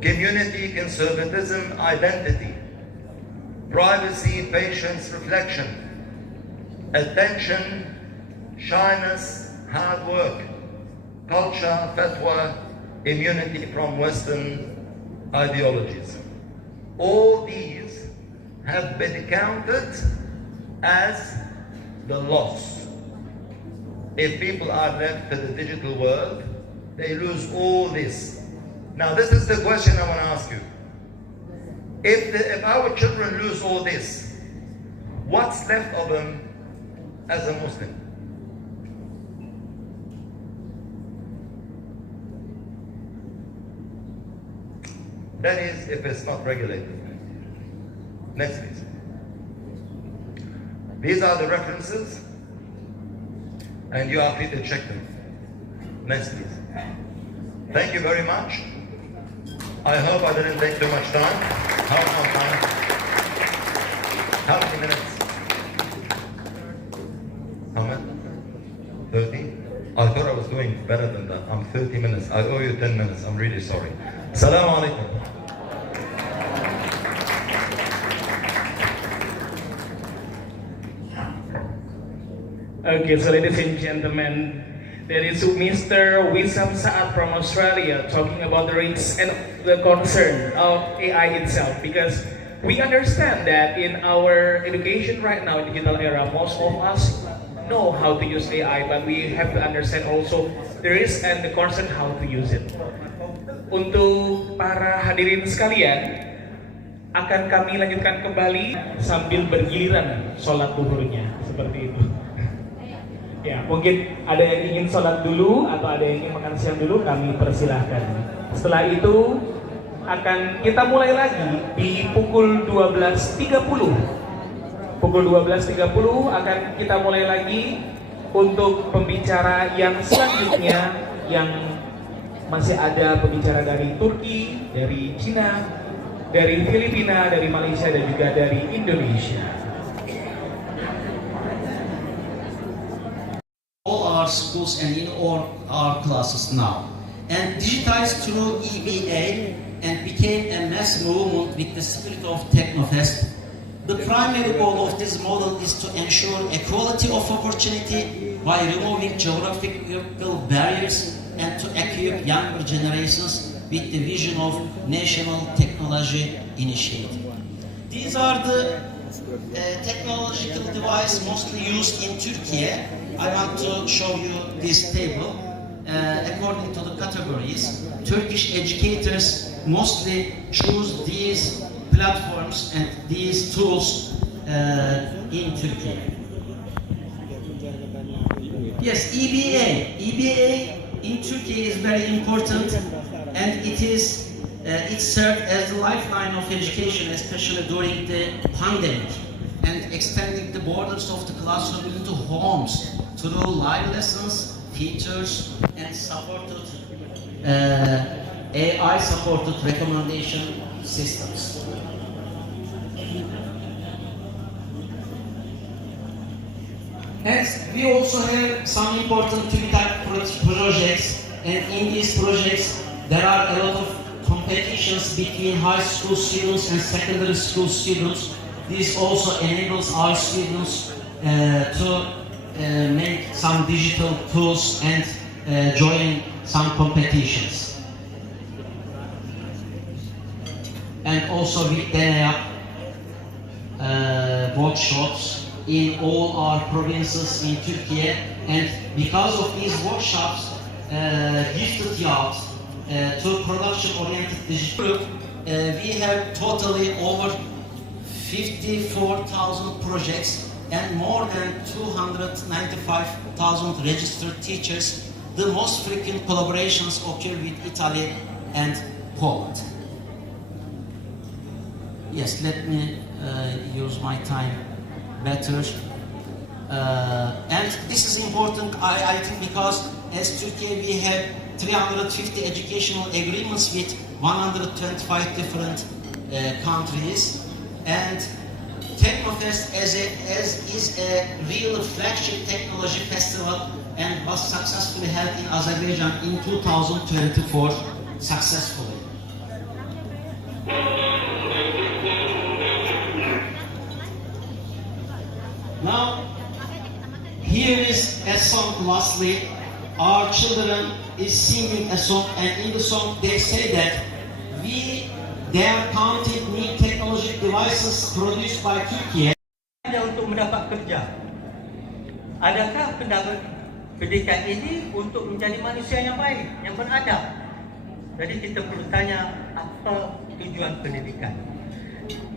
community conservatism, identity, privacy, patience, reflection, attention, shyness, hard work, culture, fatwa, immunity from Western ideologies. All these have been counted as the loss. If people are left to the digital world, they lose all this. Now this is the question I want to ask you. If our children lose all this, what's left of them as a Muslim? That is, if it's not regulated. Next, please. These are the references, and you are free to check them. Next, please. Thank you very much. I hope I didn't take too much time. How much time? How many minutes? How many? 30? I thought I was doing better than that. I'm 30 minutes. I owe you 10 minutes. I'm really sorry. Assalamu alaikum. Okay, so ladies and gentlemen, there is Mr. Wissam Saad from Australia talking about the risks and the concern of AI itself, because we understand that in our education right now, in digital era, most of us know how to use AI, but we have to understand also the risk and the concern how to use it. Untuk para hadirin sekalian, akan kami lanjutkan kembali sambil bergiliran sholat duhurnya, seperti itu. Ya, mungkin ada yang ingin sholat dulu atau ada yang ingin makan siang dulu, kami persilahkan. Setelah itu akan kita mulai lagi di pukul 12.30. Pukul 12.30 akan kita mulai lagi untuk pembicara yang selanjutnya, yang masih ada pembicara dari Turki, dari Cina, dari Filipina, dari Malaysia, dan juga dari Indonesia. All our schools and in all our classes now, and digitized through EBA and became a mass movement with the spirit of Technofest. The primary goal of this model is to ensure equality of opportunity by removing geographical barriers and to equip younger generations with the vision of National Technology Initiative. These are the technological devices mostly used in Turkey. I want to show you this table. According to the categories, Turkish educators mostly choose these platforms and these tools in Turkey. Yes, EBA in Turkey is very important, and it served as a lifeline of education, especially during the pandemic, and extending the borders of the classroom into homes through live lessons, features, and supported AI-supported recommendation systems. Next, we also have some important TÜBİTAK projects, and in these projects there are a lot of competitions between high school students and secondary school students. This also enables our students to make some digital tools and join some competitions. And also we have workshops in all our provinces in Turkey, and because of these workshops, gifted youth to production-oriented digital, we have totally over 54,000 projects and more than 295,000 registered teachers. The most frequent collaborations occur with Italy and Poland. Yes, let me use my time better. And this is important, I think, because as Turkey we have 350 educational agreements with 125 different countries, and Technofest is a real flagship technology festival and was successfully held in Azerbaijan in 2024 successfully. Now, here is a song lastly. Our children is singing a song, and in the song they say that they are counting new technology devices produced by Turkey. Untuk mendapat kerja. Adakah pendidikan ini untuk menjadi manusia yang baik, yang beradab? Jadi kita perlu tanya apa tujuan pendidikan.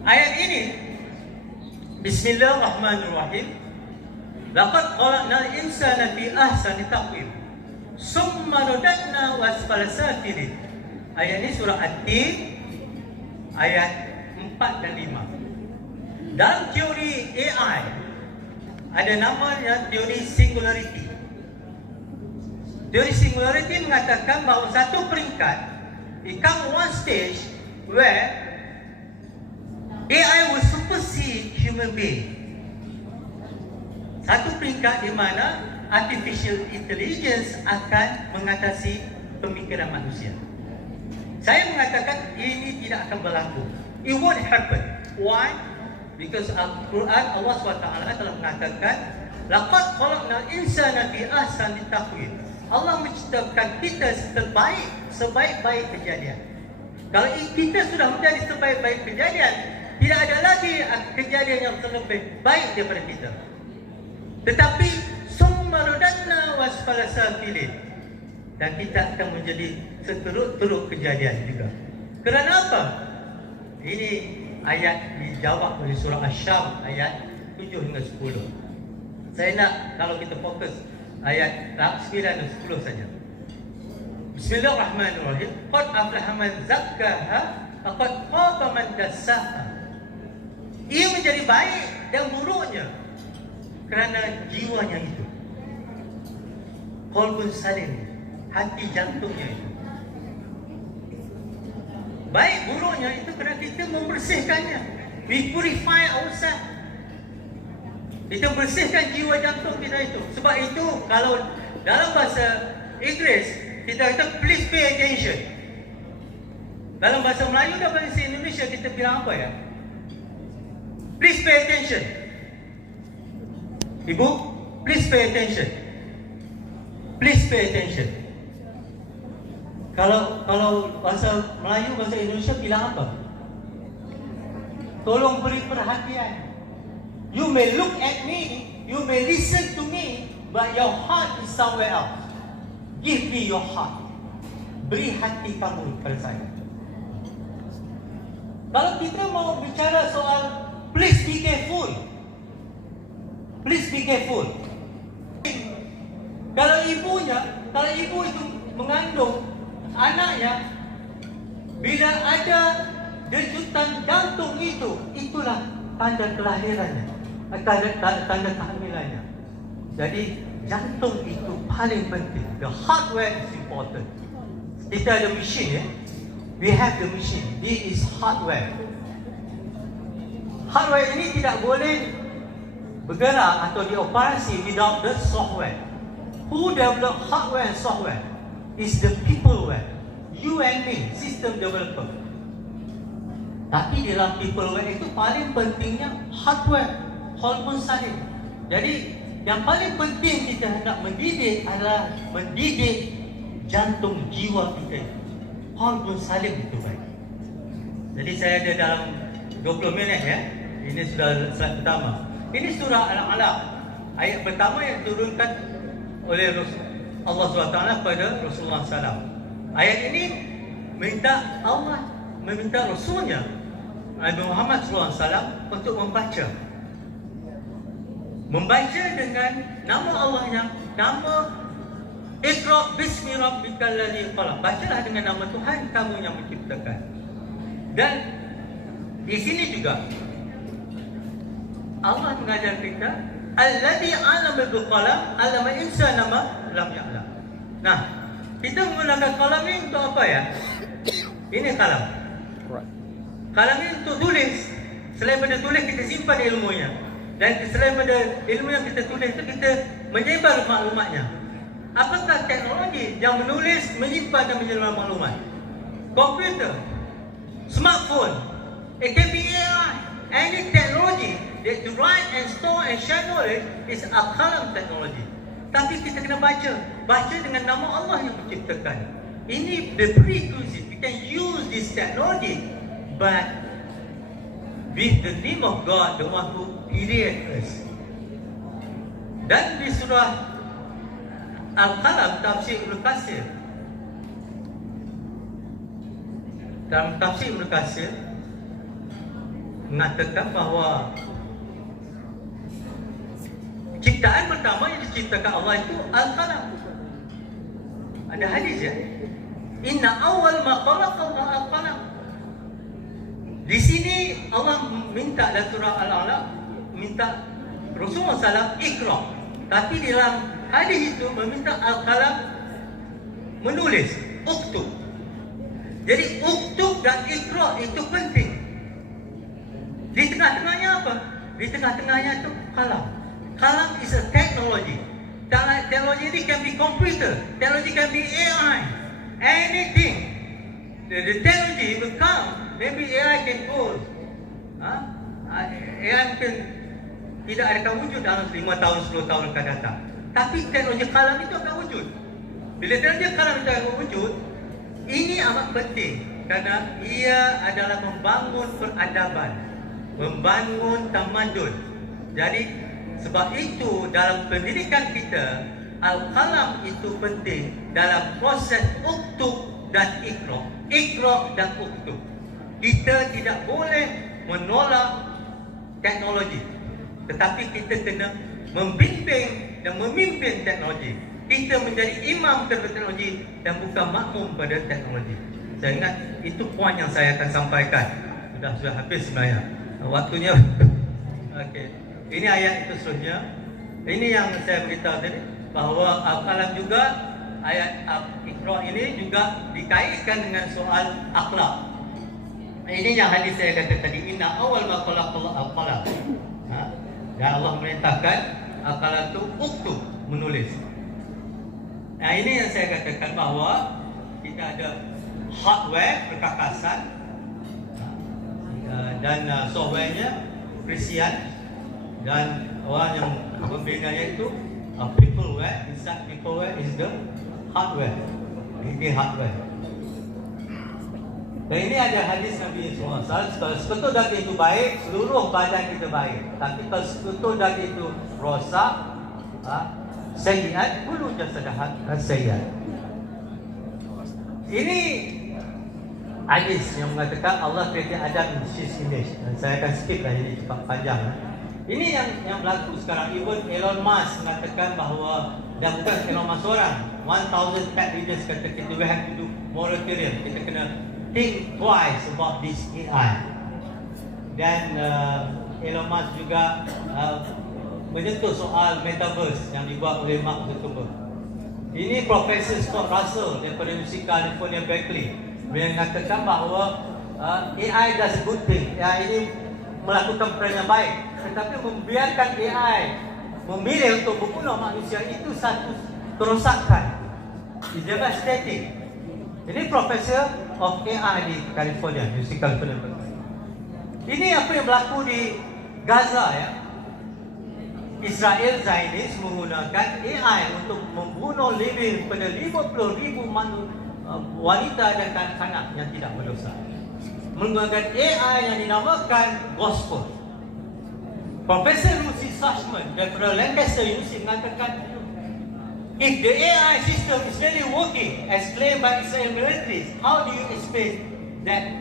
Ayat ini, Bismillahirrahmanirrahim. Laqad khalaqnal insana fi ahsani taqwim. Summa radadna wasfala safilin. Ayat ini surah At-Tin ayat 4 dan 5. Dalam teori AI ada namanya teori singularity. Teori singularity mengatakan bahawa satu peringkat, it come one stage where AI will supersede human being. Satu peringkat di mana artificial intelligence akan mengatasi pemikiran manusia. Saya mengatakan ini tidak akan berlaku. It won't happen. Why? Because Al-Quran Allah SWT telah mengatakan, laqad khalaqnal insana fi ahsani taqwim. Allah menciptakan kita sebaik-baik kejadian. Kalau kita sudah menjadi sebaik-baik kejadian, tidak ada lagi kejadian yang lebih baik daripada kita. Tetapi summa radadna wasfala safilin, dan kita akan menjadi seteruk-teruk kejadian juga. Kerana apa? Ini ayat dijawab oleh surah Asy-Syam ayat 7 hingga 10. Saya nak kalau kita fokus ayat 9 dan 10 saja. Bismillahirrahmanirrahim. Qad aflaha man zakkaha wa qad khaba man dassaha. Ia menjadi baik dan buruknya kerana jiwanya itu. Qalbun salim, hati jantungnya itu. Baik buruknya itu kerana kita membersihkannya. We purify ourselves. Kita bersihkan jiwa jantung kita itu. Sebab itu kalau dalam bahasa Inggeris kita kata please pay attention. Dalam bahasa Melayu dan bahasa Indonesia kita bilang apa ya? Please pay attention. Ibu, please pay attention. Please pay attention. Kalau bahasa Melayu, bahasa Indonesia bilang apa? Tolong beri perhatian. You may look at me, you may listen to me, but your heart is somewhere else. Give me your heart. Beri hati kamu kepada saya. Kalau kita mau bicara soal please be careful. Please be careful. Kalau ibu itu mengandung anaknya, bila ada denyutan jantung itu, itulah tanda kelahirannya, tanda kehamilannya. Jadi jantung itu paling penting. The hardware is important. Kita ada mesin ya. We have the machine. This is hardware. Hardware ini tidak boleh bergerak atau dioperasi without the software. Who develop hardware and software? Is the peopleware. You and me, system developer. Tapi dalam peopleware itu paling pentingnya hardware, walaupun saling. Jadi yang paling penting kita hendak mendidik adalah mendidik jantung jiwa kita. Walaupun saling itu baik. Jadi saya ada dalam 20 minit ya. Ini sudah slide pertama. Ini surah Al-Alaq. Ayat pertama yang diturunkan oleh Allah SWT kepada Rasulullah SAW. Ayat ini Allah meminta Rasulnya Nabi Muhammad SAW untuk membaca dengan nama Allahnya, nama Iqra bismi rabbikal ladzi khalaq. Bacalah dengan nama Tuhan kamu yang menciptakan. Dan di sini juga Allah mengajar kita alladzi 'allama bil qalam 'allama insana ma lam ya'lam. Nah, kita menggunakan kalam ini untuk apa ya? Ini kalam. Kalam ini untuk tulis. Selain pada tulis, kita simpan ilmunya. Dan selain pada ilmu yang kita tulis itu, kita menyebar maklumatnya. Apakah teknologi yang menulis, menyimpan dan menyebar maklumat? Komputer, smartphone, it can be AI, any technology that to write and store and share knowledge is al-qalam technology. Tapi kita kena baca dengan nama Allah yang menciptakan. Ini the prerequisite. We can use this technology, but with the name of God, the one who created us. Dan di surah Al-Qalam, tafsir Ibn Katsir, dalam tafsir Ibn Katsir mengatakan bahawa ciptaan pertama yang diciptakan Allah itu Al-Qalam. Ada hadis ya, inna awal ma khalaqa Allah Al-Qalam. Di sini Allah minta dalam surah Al-Alaq, minta Rasulullah SAW ikra. Tapi di dalam hadis itu meminta Al-Qalam menulis, uktub. Jadi uktub dan ikra itu penting. Di tengah-tengahnya apa? Di tengah-tengahnya itu kalam. Kalam is a technology. Technology ini can be computer, technology can be AI, anything. The technology will come. Maybe AI can go. AI mungkin tidak akan wujud dalam 5 tahun, 10 tahun akan datang. Tapi teknologi kalam itu akan wujud. Bila teknologi kalam itu akan wujud, ini amat penting kerana ia adalah membangun peradaban, membangun tamadun. Jadi sebab itu dalam pendidikan kita, al-qalam itu penting dalam proses uktub dan ikra. Ikra dan uktub. Kita tidak boleh menolak teknologi, tetapi kita kena membimbing dan memimpin teknologi. Kita menjadi imam terhadap teknologi dan bukan makmum pada teknologi. Saya ingat itu poin yang saya akan sampaikan. Sudah habis sebenarnya waktunya. Okey. Ini ayat itu seterusnya. Ini yang saya beritahu tadi, bahawa al-qalam juga, ayat Iqra ini juga dikaitkan dengan soal akhlak. Ini yang hadis saya kata tadi, inna awal ma khalaqallahu al-qalam. Dan Allah merintahkan al-qalam itu uktub, menulis. Nah, ini yang saya katakan bahawa kita ada hardware perkakasan dan softwarenya perisian, dan orang yang membinanya itu peopleware. Inside peopleware is the hardware. Ini hardware. Dan ini ada hadis Nabi SAW, kalau sekutu daging itu baik, seluruh badan kita baik. Tapi kalau sekutu daging itu rosak, sayyiat, bulu jasadahat sayyiat. Ini hadis yang mengatakan Allah created Adam in His image. Dan saya akan skip lah, ini cepat panjang. Ini yang berlaku sekarang. Even Elon Musk mengatakan bahawa, dan bukan Elon Musk seorang, 1000 tech leaders kata kita we have to do moratorium. Kita kena think twice about this AI. Dan Elon Musk juga menyentuh soal metaverse yang dibuat oleh Mark Zuckerberg. Ini Profesor Scott Russell daripada Universiti California Berkeley mengatakan bahawa AI does a good thing. AI ini melakukan peran yang baik, tetapi membiarkan AI memilih untuk membunuh manusia itu satu kerosakan. It's devastating. Ini Profesor of AI di California, Universiti California Berkeley. Ini apa yang berlaku di Gaza ya. Israel Zionis menggunakan AI untuk membunuh lebih daripada 50,000 wanita dan kanak-kanak yang tidak berdosa. Menggunakan AI yang dinamakan gospel. Profesor Lucy Sussman daripada Lancaster University mengatakan, if the AI system is really working as claimed by Israel militaries, how do you explain that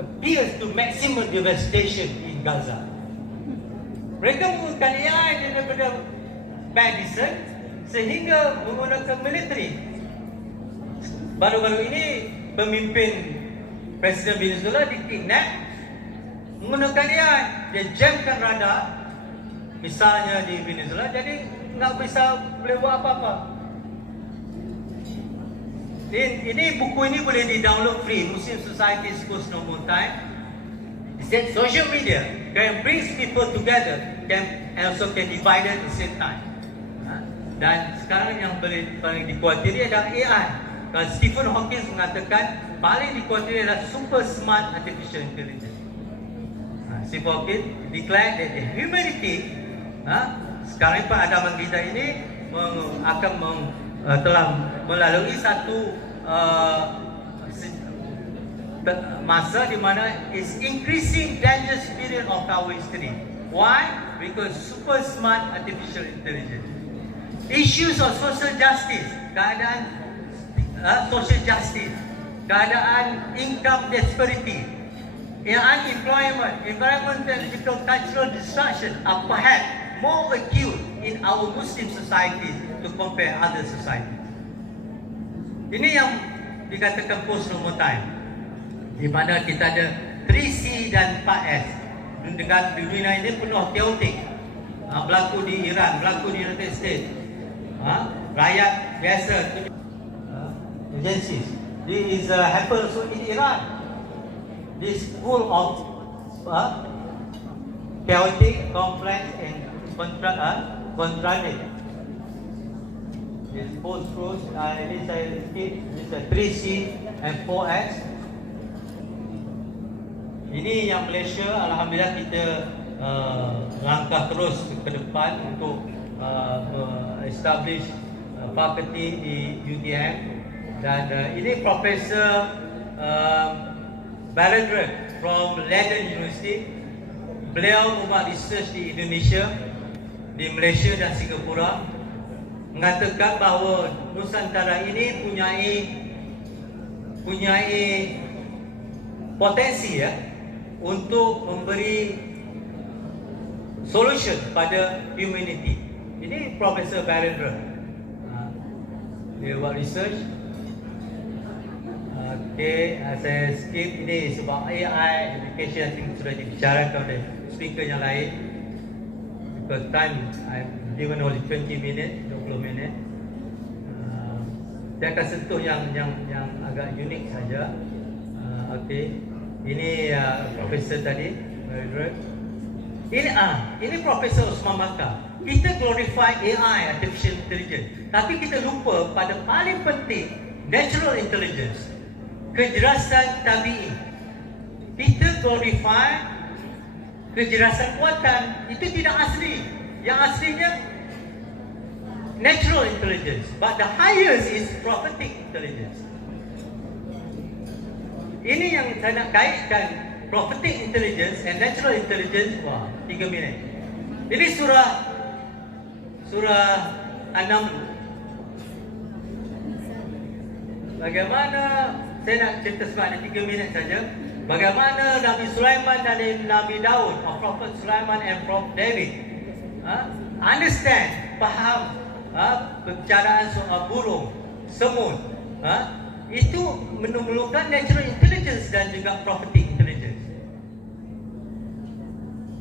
appears to maximum devastation in Gaza? Mereka menggunakan AI daripada medicine sehingga menggunakan military. Baru-baru ini pemimpin Presiden Venezuela dikidnap menggunakan AI. Dia jamkan radar misalnya di Venezuela, jadi nggak bisa boleh buat apa-apa. Ini buku ini boleh di-download free. Muslim Society Schools No More Time. It said social media can bring people together, can also can divide at the same time. Dan sekarang yang paling dikuatiri adalah AI. Kalau Stephen Hawking mengatakan paling dikuatiri adalah super smart artificial intelligence. declared that the humanity, sekarang peradaban kita ini telah melalui satu masa di mana is increasing dangerous period of our history. Why? Because super smart artificial intelligence. Issues of social justice, keadaan social justice, keadaan income disparity, unemployment, environmental cultural destruction are perhaps more acute in our Muslim society to compare other societies. Ini yang dikatakan post-normal time, di mana kita ada 3C dan 4S. Dengan dunia ini penuh teotik. Berlaku di Iran, berlaku di United States. Rakyat biasa, agencies. This is happen also in Iran. This full of chaotic, complex, and contradict. This post-truth, ini saya skip. This is 3C and 4S. Ini yang Malaysia, alhamdulillah kita langkah terus ke depan untuk establish faculty di UTM, dan ini Profesor Barendra from Leiden University. Beliau membuat research di Indonesia, di Malaysia dan Singapura, mengatakan bahawa Nusantara ini punyai potensi untuk memberi solution pada humanity. Ini Profesor Barendra. Dia buat research. Saya skip. Ini sebab AI education, I think sudah dibicarakan oleh speaker yang lain. Because time I'm given only 20 minutes, 20 minit. Saya akan sentuh yang agak unik saja. Ini Profesor tadi, Barendra. Ini Profesor Osman Maka. Kita glorify AI, artificial intelligence, tapi kita lupa pada paling penting, natural intelligence, kejelasan tabi'i. Kita glorify kejelasan kuatan, itu tidak asli. Yang aslinya natural intelligence, but the highest is prophetic intelligence. Ini yang saya nak kaitkan, prophetic intelligence and natural intelligence. 3 minit. Ini surah 6. Bagaimana, saya nak cerita sebab ada 3 minit saja. Bagaimana Nabi Sulaiman dan Nabi Daud, Prophet Sulaiman and Prophet David, understand, faham perbicaraan soal burung, semut, itu memerlukan natural intelligence dan juga prophetic intelligence.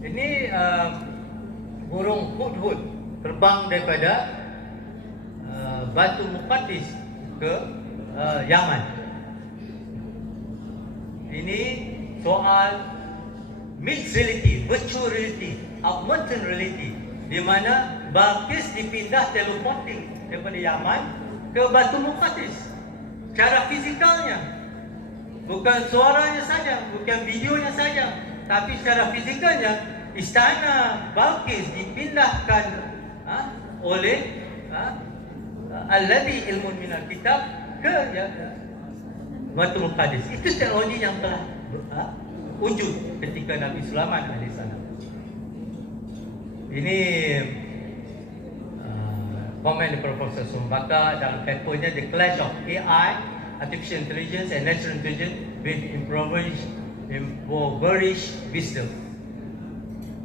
Ini burung hudhud terbang daripada Batu Muqaddis ke Yaman. Ini soal mixed reality, virtual reality, augmented reality, di mana Balqis dipindah teleporting daripada Yaman ke Batu Muqaddis. Cara fizikalnya, bukan suaranya saja, bukan videonya saja, tapi secara fizikalnya istana Balqis dipindahkan oleh alladhi ilmun minal kitab ke Batu Muqaddis. Itu teknologi yang telah wujud ketika Nabi Sulaiman AS. Ini komen dari Profesor Sumbaka dalam papernya The Clash of AI, Artificial Intelligence and Natural Intelligence with Impoverished Wisdom.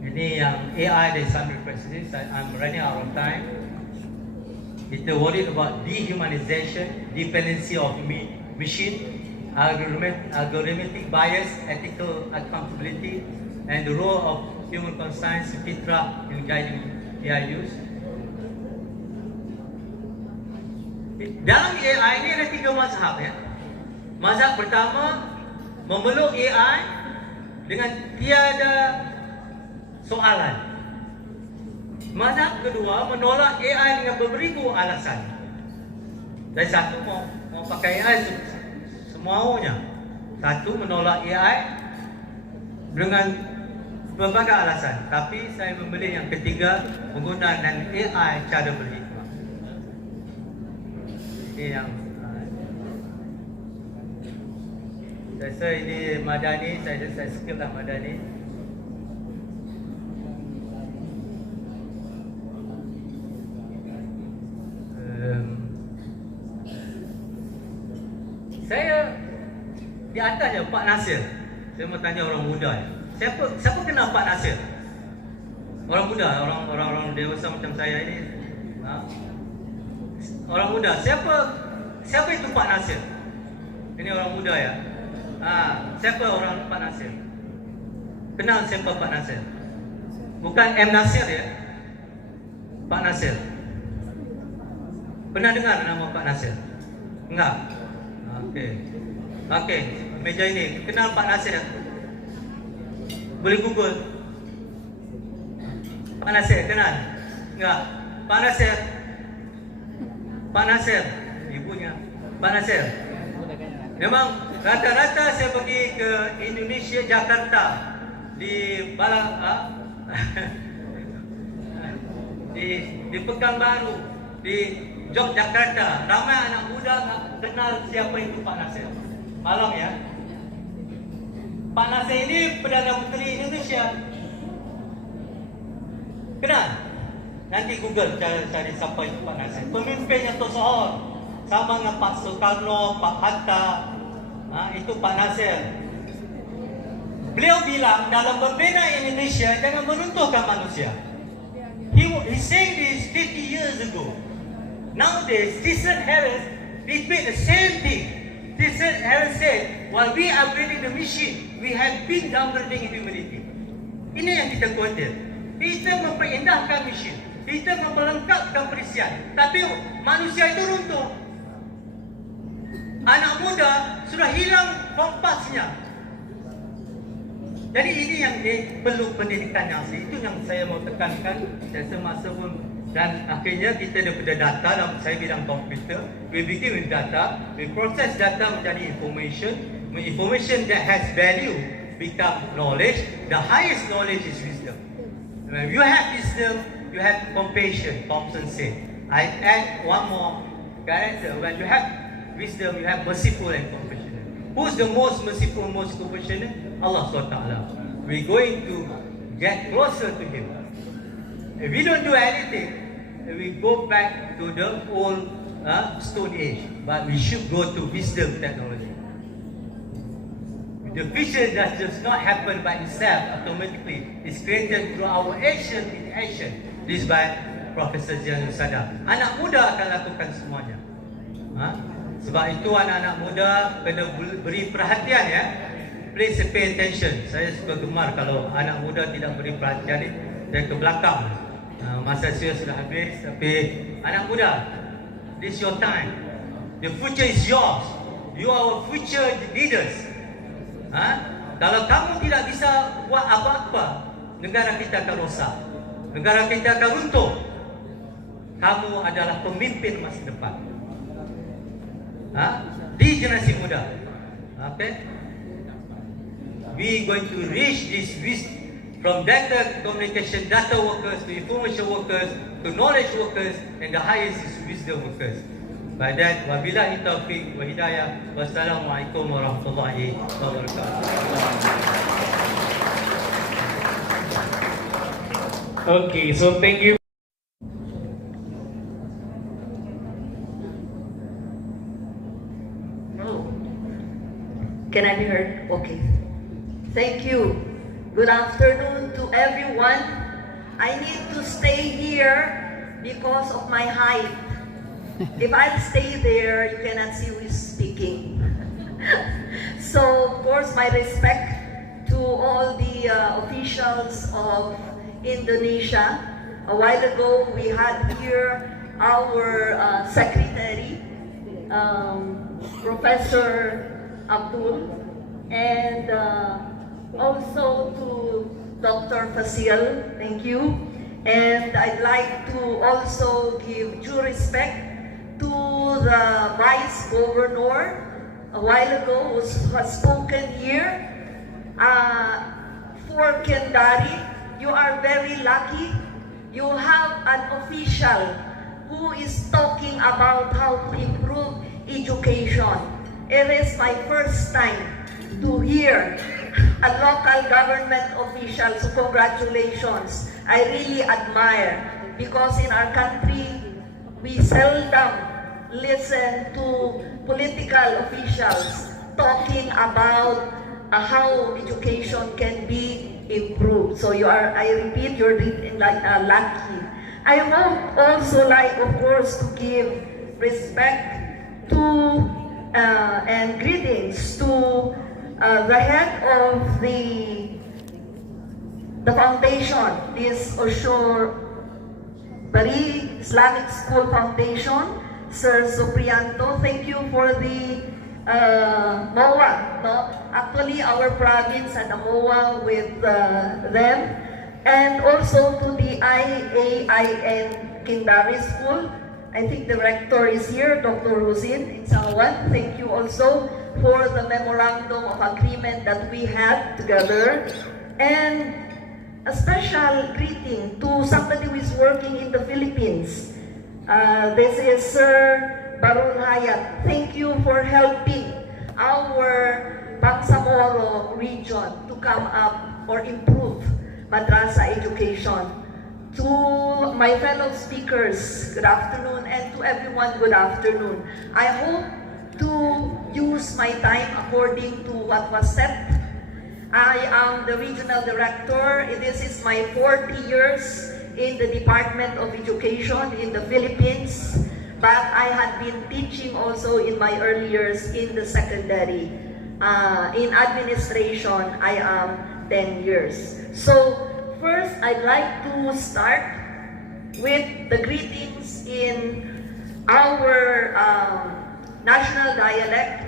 Ini yang AI dari Sundry Practices. I'm running out of time. Kita worried about dehumanization, dependency of machine, algorithmic bias, ethical accountability, and the role of human conscience, fitrah in guiding AI use. Dalam AI ini ada 3 mazhab ya. Mazhab pertama memeluk AI dengan tiada soalan. Mazhab kedua menolak AI dengan beribu alasan. Dan satu mau pakai AI semaunya. Satu menolak AI dengan Berbagai alasan. Tapi saya memilih yang ketiga, penggunaan AI cara berhikmah. Ini yang saya rasa ini Madani, saya skip lah Madani. Saya di atasnya Pak Nasir. Saya mau tanya orang muda ya. Siapa kenal Pak Nasir? Orang muda, orang dewasa macam saya ini. Orang muda. Siapa itu Pak Nasir? Ini orang muda ya. Siapa orang Pak Nasir? Kenal siapa Pak Nasir? Bukan M Nasir ya. Pak Nasir. Pernah dengar nama Pak Nasir? Enggak. Okey, meja ini. Kenal Pak Nasir? Boleh Google. Pak Nasir, kenal? Enggak. Pak Nasir. Pak Nasir, ibunya. Pak Nasir. Memang rata-rata saya pergi ke Indonesia, Jakarta, di di Pekanbaru, di Yogyakarta, ramai anak muda tak kenal siapa itu Pak Nasir. Malam ya. Pak Nasir ini Perdana Menteri Indonesia. Kenal? Nanti Google cari siapa itu Pak Nasir. Pemimpin yang tersohor. Sama dengan Pak Soekarno, Pak Hatta. Itu Pak Nasir. Beliau bilang dalam membina Indonesia jangan meruntuhkan manusia. He said this 50 years ago. Nowadays, Stephen Harris repeat the same thing. Stephen Harris said, while we are building the machine, we have been downgrading humanity. Ini yang kita khawatir. Kita memperindahkan mesin, kita memperlengkapkan perisian, tapi manusia itu runtuh. Anak muda sudah hilang kompasnya. Jadi ini yang perlu pendidikan yang asli. Itu yang saya mau tekankan. Saya semasa pun. Dan akhirnya kita daripada data, dalam saya bidang komputer, we begin with data, we process data menjadi information. Information that has value become knowledge. The highest knowledge is wisdom. When you have wisdom, you have compassion. Thompson said. I add one more character. When you have wisdom, you have merciful and compassionate. Who's the most merciful, most compassionate? Allah SWT. We're going to get closer to Him. If we don't do anything, we go back to the old Stone Age. But we should go to wisdom technology. The vision does not happen by itself automatically. It's created through our action in action. This by Professor Zianul Sadar. Anak muda akan lakukan semuanya. Sebab itu anak-anak muda kena beri perhatian ya. Please pay attention. Saya suka gemar kalau anak muda tidak beri perhatian ni. Saya ke belakang. Masa saya sudah habis. Tapi anak muda, this your time. The future is yours. You are our future leaders. Kalau kamu tidak bisa buat apa-apa, negara kita akan rosak. Negara kita akan runtuh. Kamu adalah pemimpin masa depan. Di generasi muda. Okay? We going to reach this from data communication, data workers to information workers to knowledge workers, and the highest is wisdom workers. By that, wabillahi taufiq wa hidayah. Wassalamualaikum warahmatullahi wabarakatuh. Okay, so thank you. Can I be heard? Okay. Thank you. Good afternoon to everyone. I need to stay here because of my height. If I stay there, you cannot see who is speaking. So, of course, my respect to all the officials of Indonesia. A while ago, we had here our secretary, Professor Abdul, and also to Dr. Fasil, thank you. And I'd like to also give due respect to the Vice Governor a while ago who has spoken here. for Kendari, you are very lucky. You have an official who is talking about how to improve education. It is my first time to hear a local government official, so congratulations. I really admire, because in our country, we seldom listen to political officials talking about how education can be improved. So you are, I repeat, you're lucky. I would also like, of course, to give respect to and greetings to the head of the foundation, this Ummusshabri Islamic School Foundation, Sir Supriyanto. Thank you for the MOA. No? Actually, our province had a MOA with them. And also to the IAIN Kindari School. I think the rector is here, Dr. Rosin Insawan. Thank you also for the memorandum of agreement that we had together. And a special greeting to somebody who is working in the Philippines. This is Sir Baron Hayat. Thank you for helping our Bangsamoro region to come up or improve madrasa education. To my fellow speakers, good afternoon, and to everyone, good afternoon. I hope to use my time according to what was set. I am the regional director. This is my 40 years in the Department of Education in the Philippines, but I had been teaching also in my early years in the secondary. In administration, I am 10 years. So first, I'd like to start with the greetings in our national dialect.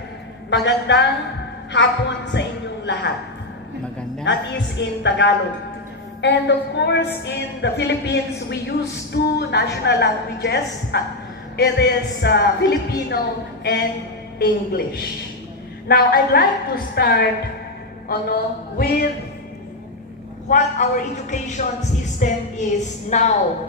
Magandang hapon sa inyong lahat. Maganda. That is in Tagalog. And of course, in the Philippines, we use two national languages. It is Filipino and English. Now, I'd like to start with what our education system is now.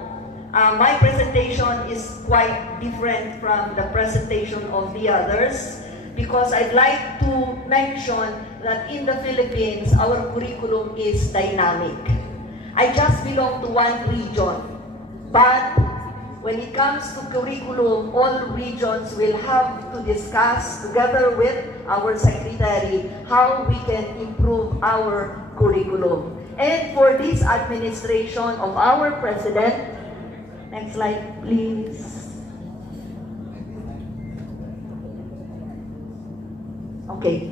My presentation is quite different from the presentation of the others, because I'd like to mention that in the Philippines, our curriculum is dynamic. I just belong to one region, but when it comes to curriculum, all regions will have to discuss together with our secretary how we can improve our curriculum. And for this administration of our president, next slide please. Okay.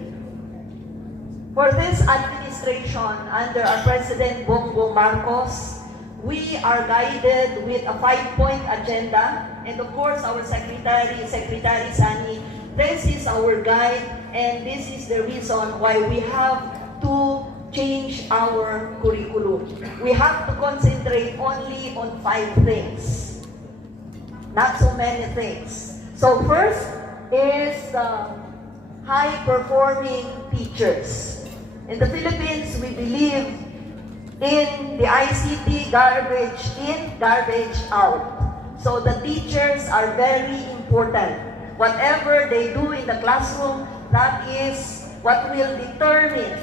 For this administration under our President Bongbong Marcos, we are guided with a 5-point agenda. And of course, our Secretary Sani, this is our guide, and this is the reason why we have to change our curriculum. We have to concentrate only on 5 things, not so many things. So first is high-performing teachers. In the Philippines, we believe in the ICT garbage in, garbage out. So the teachers are very important. Whatever they do in the classroom, that is what will determine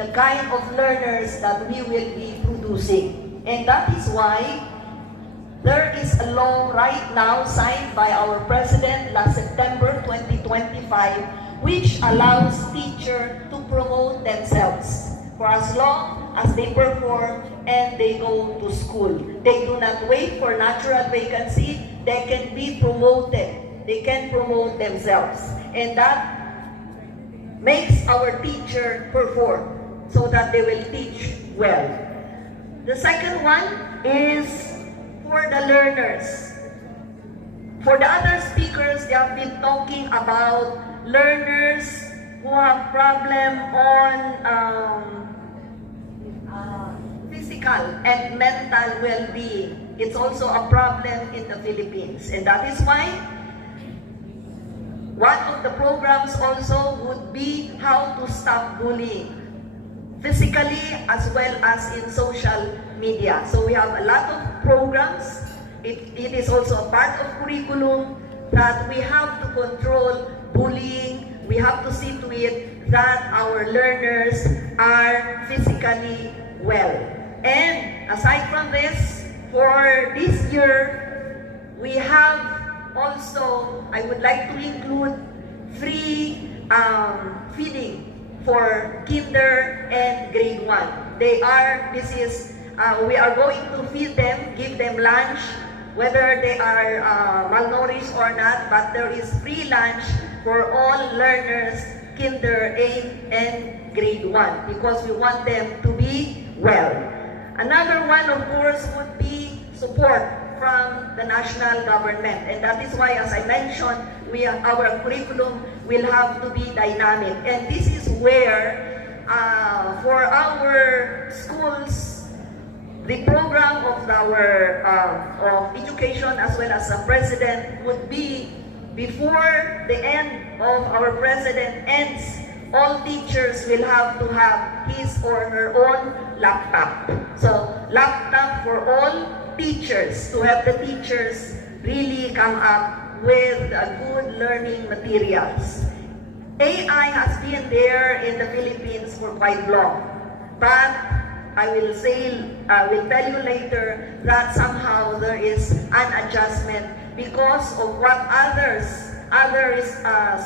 the kind of learners that we will be producing. And that is why there is a law right now signed by our President last September 2025, which allows teachers to promote themselves for as long as they perform and they go to school. They do not wait for natural vacancy. They can be promoted. They can promote themselves. And that makes our teacher perform, so that they will teach well. The second one is for the learners. For the other speakers, they have been talking about learners who have problem on physical and mental well-being. It's also a problem in the Philippines. And that is why one of the programs also would be how to stop bullying. physically as well as in social media. So we have a lot of programs. It is also a part of curriculum that we have to control bullying. We have to see to it that our learners are physically well. And aside from this, for this year, we have also, I would like to include free feeding for kinder and grade 1. We are going to feed them, give them lunch, whether they are malnourished or not, but there is free lunch for all learners, kinder and grade 1, because we want them to be well. Another one, of course, would be support from the national government. And that is why, as I mentioned, our curriculum will have to be dynamic. And this is where, for our schools, the program of our of education as well as the president would be, before the end of our president ends, all teachers will have to have his or her own laptop. So, laptop for all teachers, to help the teachers really come up with good learning materials. AI has been there in the Philippines for quite long, but I will tell you later that somehow there is an adjustment because of what other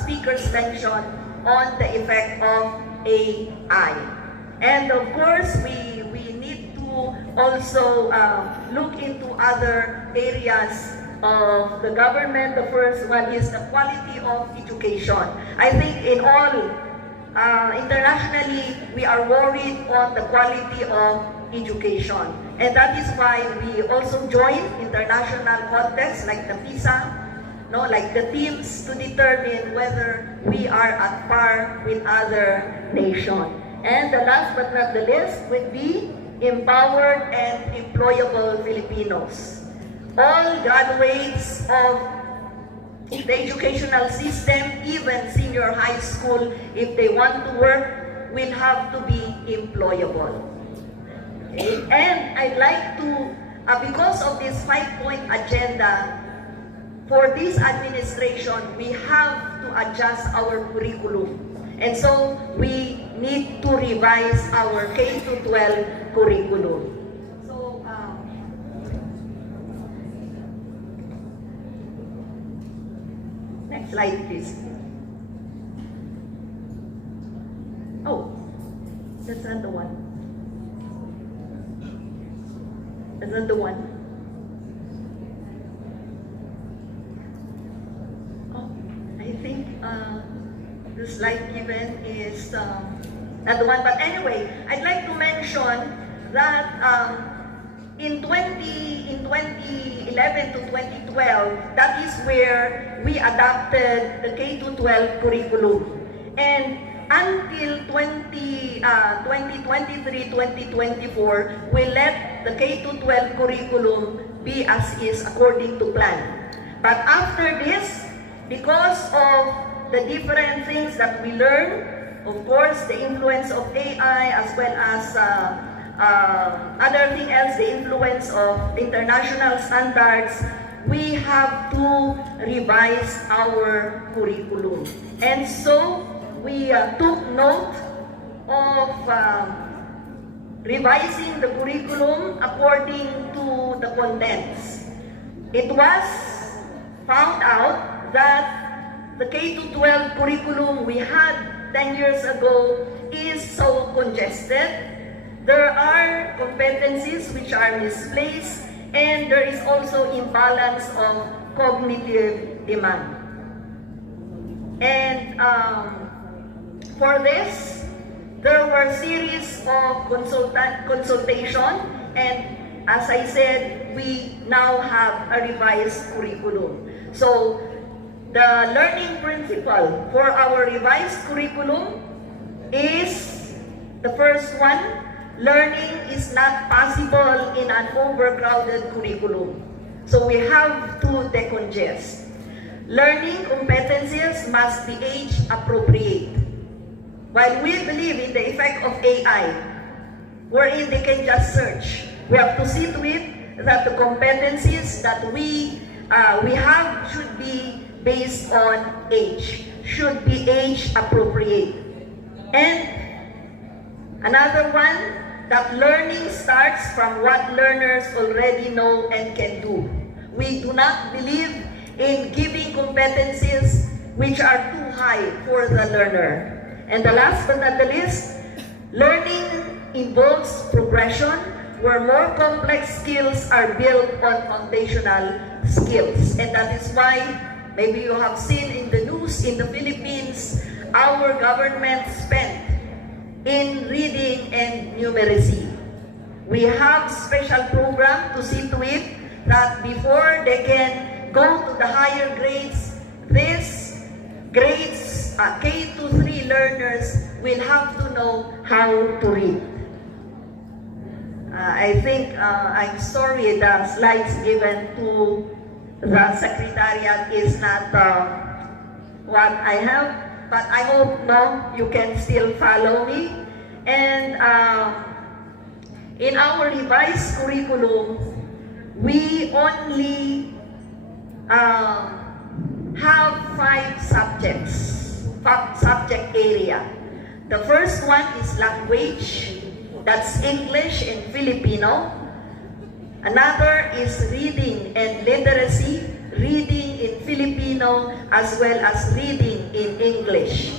speakers mentioned on the effect of AI. And of course, we need to also look into other areas of the government. The first one is the quality of education. I think in all, internationally, we are worried on the quality of education. And that is why we also join international contests like the PISA, like the teams, to determine whether we are at par with other nations. And the last but not the least would be empowered and employable Filipinos. All graduates of the educational system, even senior high school, if they want to work, will have to be employable. Okay? And I'd like to, because of this 5-point agenda, for this administration, we have to adjust our curriculum. And so we need to revise our K-12 curriculum. So, next slide, please. Oh, that's not the one. That's not the one. I think the slide given is not the one, but anyway, I'd like to mention that in 2011 to 2012, that is where we adopted the K-12 curriculum. And until 2023-2024, we let the K-12 curriculum be as is according to plan. But after this, because of the different things that we learn, of course, the influence of AI as well as other thing else, the influence of international standards, we have to revise our curriculum. And so, we took note of revising the curriculum according to the contents. It was found out that the K-12 curriculum we had 10 years ago is so congested. There are competencies which are misplaced, and there is also imbalance of cognitive demand. And for this, there were series of consultation, and as I said, we now have a revised curriculum. So, the learning principle for our revised curriculum is the first one: learning is not possible in an overcrowded curriculum. So we have to decongest. Learning competencies must be age appropriate. While we believe in the effect of AI, wherein they can just search, we have to see to it that the competencies that we have should be based on age, should be age appropriate. And another one, that learning starts from what learners already know and can do. We do not believe in giving competencies which are too high for the learner. And the last but not the least, learning involves progression where more complex skills are built on foundational skills. And that is why, maybe you have seen in the news in the Philippines, our government spent in reading and numeracy. We have special program to see to it that before they can go to the higher grades, these grades K to 3 learners will have to know how to read. I think I'm sorry the slides given to the Secretariat is not what I have, but I hope you can still follow me. And in our revised curriculum, we only have 5 subject area. The first one is language, that's English and Filipino. Another is reading and literacy, reading in Filipino as well as reading in English.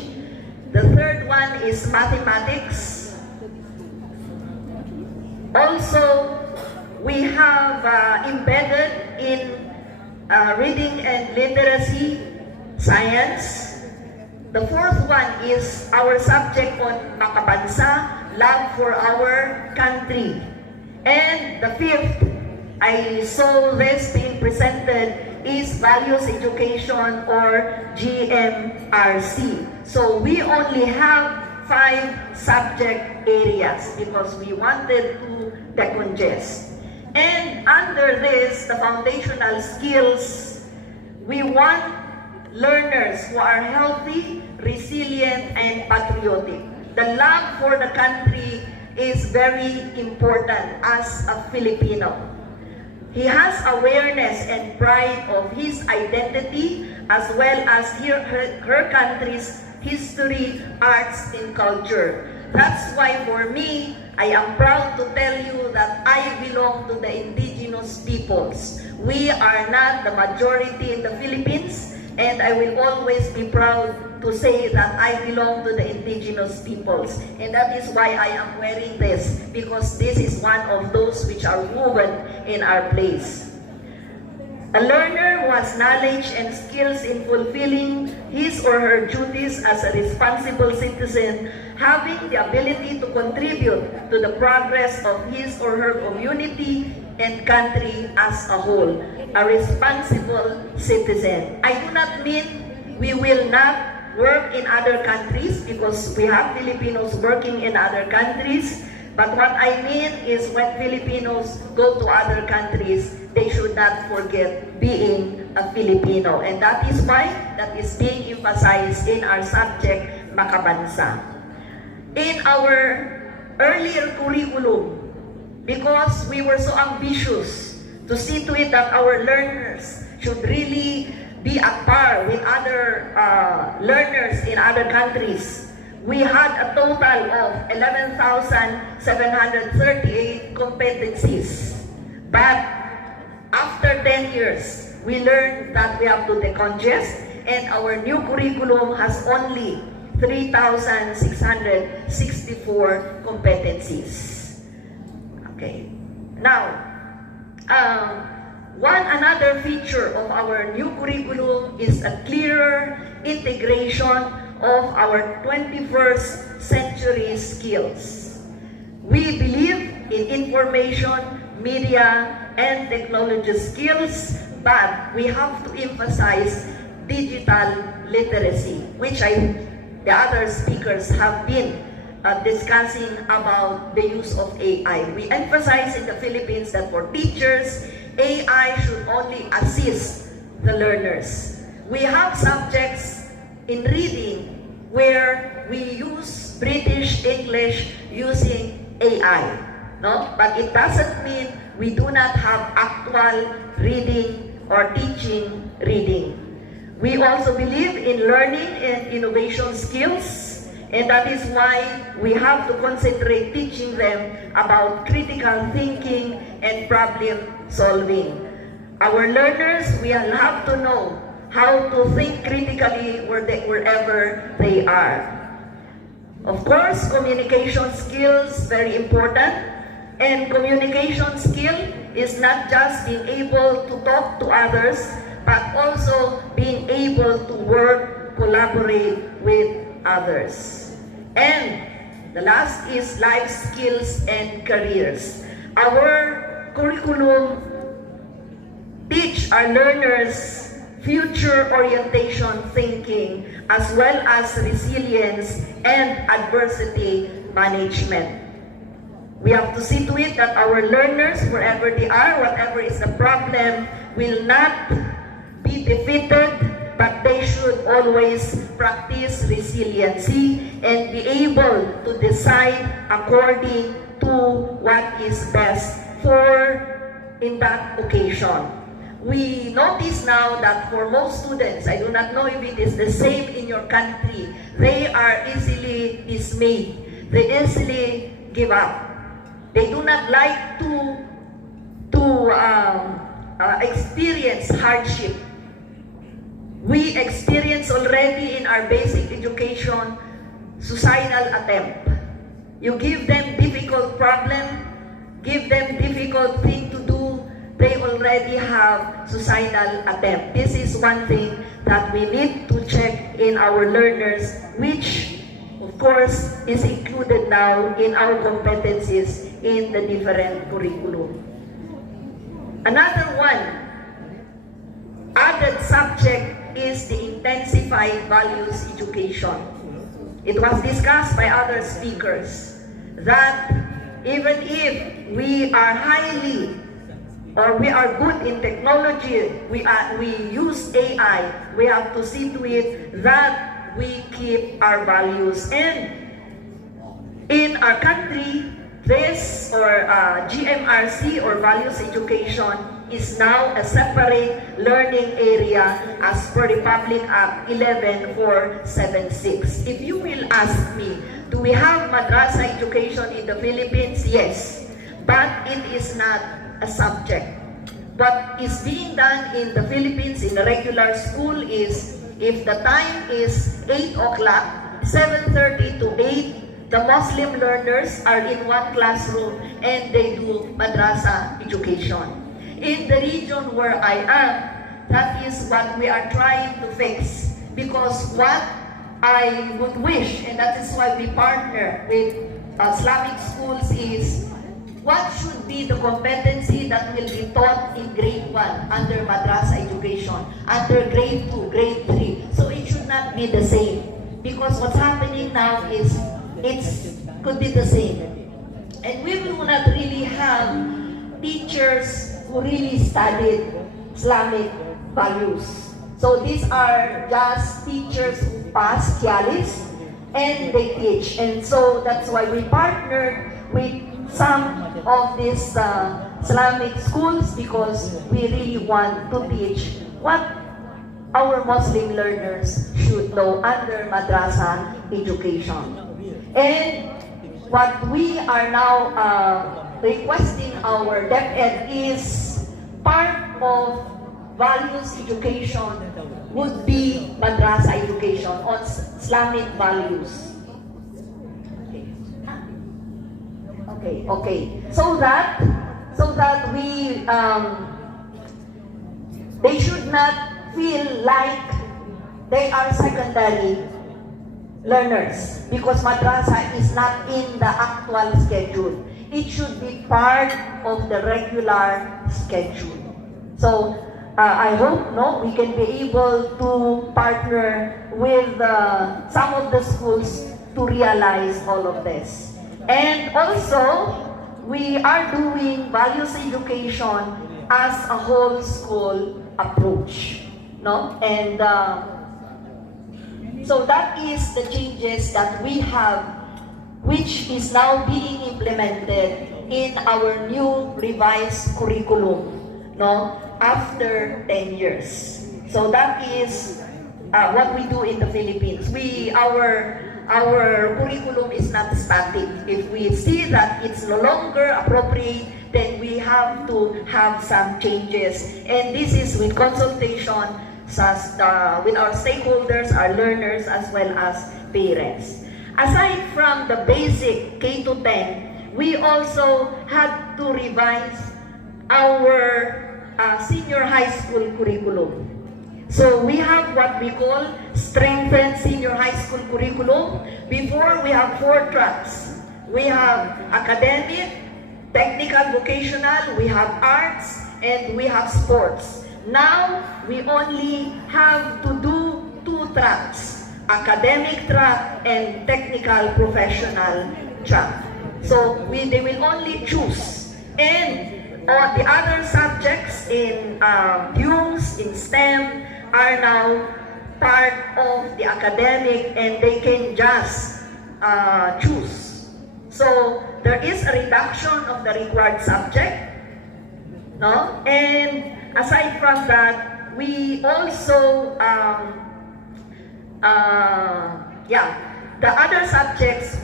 The third one is mathematics. Also, we have embedded in reading and literacy, science. The fourth one is our subject on makabansa, love for our country. And the fifth, I saw this being presented, is values education or GMRC. So we only have 5 subject areas because we wanted to decongest. And under this, the foundational skills, we want learners who are healthy, resilient, and patriotic. The love for the country is very important as a Filipino. He has awareness and pride of his identity as well as her country's history, arts, and culture. That's why for me, I am proud to tell you that I belong to the indigenous peoples. We are not the majority in the Philippines, and I will always be proud to say that I belong to the indigenous peoples. And that is why I am wearing this, because this is one of those which are woven in our place. A learner who has knowledge and skills in fulfilling his or her duties as a responsible citizen, having the ability to contribute to the progress of his or her community and country as a whole. A responsible citizen. I do not mean we will not work in other countries, because we have Filipinos working in other countries. But what I mean is when Filipinos go to other countries, they should not forget being a Filipino. And that is why that is being emphasized in our subject, makabansa. In our earlier curriculum, because we were so ambitious to see to it that our learners should really be at par with other learners in other countries, we had a total of 11,738 competencies. But after 10 years, we learned that we have to decongest, and our new curriculum has only 3,664 competencies. Okay. Now, another feature of our new curriculum is a clearer integration of our 21st century skills. We believe in information, media, and technology skills, but we have to emphasize digital literacy, which the other speakers have been discussing about the use of AI. We emphasize in the Philippines that for teachers, AI should only assist the learners. We have subjects in reading where we use British English using AI. No? But it doesn't mean we do not have actual reading or teaching reading. We also believe in learning and innovation skills, and that is why we have to concentrate teaching them about critical thinking and problem solving. Our learners will have to know how to think critically wherever they are. Of course, communication skills, very important. And communication skill is not just being able to talk to others, but also being able to work, collaborate with others. And the last is life skills and careers. Our curriculum teach our learners future orientation thinking, as well as resilience and adversity management. We have to see to it that our learners, wherever they are, whatever is the problem, will not be defeated, but they should always practice resiliency and be able to decide according to what is best for in that occasion. We notice now that for most students, I do not know if it is the same in your country, they are easily dismayed. They easily give up. They do not like to experience hardship. We experience already in our basic education suicidal attempt. You give them difficult problem, give them difficult thing to do, they already have suicidal attempt. This is one thing that we need to check in our learners, which of course is included now in our competencies in the different curriculum. Another one, added subject is the intensified values education. It was discussed by other speakers that even if we are highly or we are good in technology, we use AI, we have to see to it that we keep our values. And in our country, this or GMRC or values education is now a separate learning area as per Republic Act 11476. If you will ask me, do we have madrasa education in the Philippines? Yes, but it is not a subject. What is being done in the Philippines in a regular school is, if the time is 8 o'clock, 7:30 to 8, the Muslim learners are in one classroom and they do madrasa education. In the region where I am, that is what we are trying to fix. Because what I would wish, and that is why we partner with Islamic schools, is what should be the competency that will be taught in grade 1 under madrasa education, under grade 2, grade 3. So it should not be the same. Because what's happening now is it could be the same. And we will not really have teachers who really studied Islamic values. So these are just teachers who pass TIALIS and they teach. And so that's why we partnered with some of these Islamic schools, because we really want to teach what our Muslim learners should know under madrasa education. And what we are now requesting our DepEd is part of values education would be madrasa education on Islamic values. Okay. So that we they should not feel like they are secondary learners, because madrasa is not in the actual schedule. It should be part of the regular schedule. So I hope we can be able to partner with some of the schools to realize all of this. And also, we are doing values education as a whole school approach. And so that is the changes that we have which is now being implemented in our new revised curriculum, no, after 10 years. So that is what we do in the Philippines. Our curriculum is not static. If we see that it's no longer appropriate, then we have to have some changes. And this is with consultation with our stakeholders, our learners, as well as parents. Aside from the basic K-10, we also had to revise our senior high school curriculum. So we have what we call strengthened senior high school curriculum. Before, we have 4 tracks. We have academic, technical, vocational, we have arts, and we have sports. Now, we only have to do 2 tracks, academic track and technical professional track. So they will only choose. And the other subjects in UMS, in STEM, are now part of the academic, and they can just choose. So there is a reduction of the required subject, no? And aside from that, we also the other subjects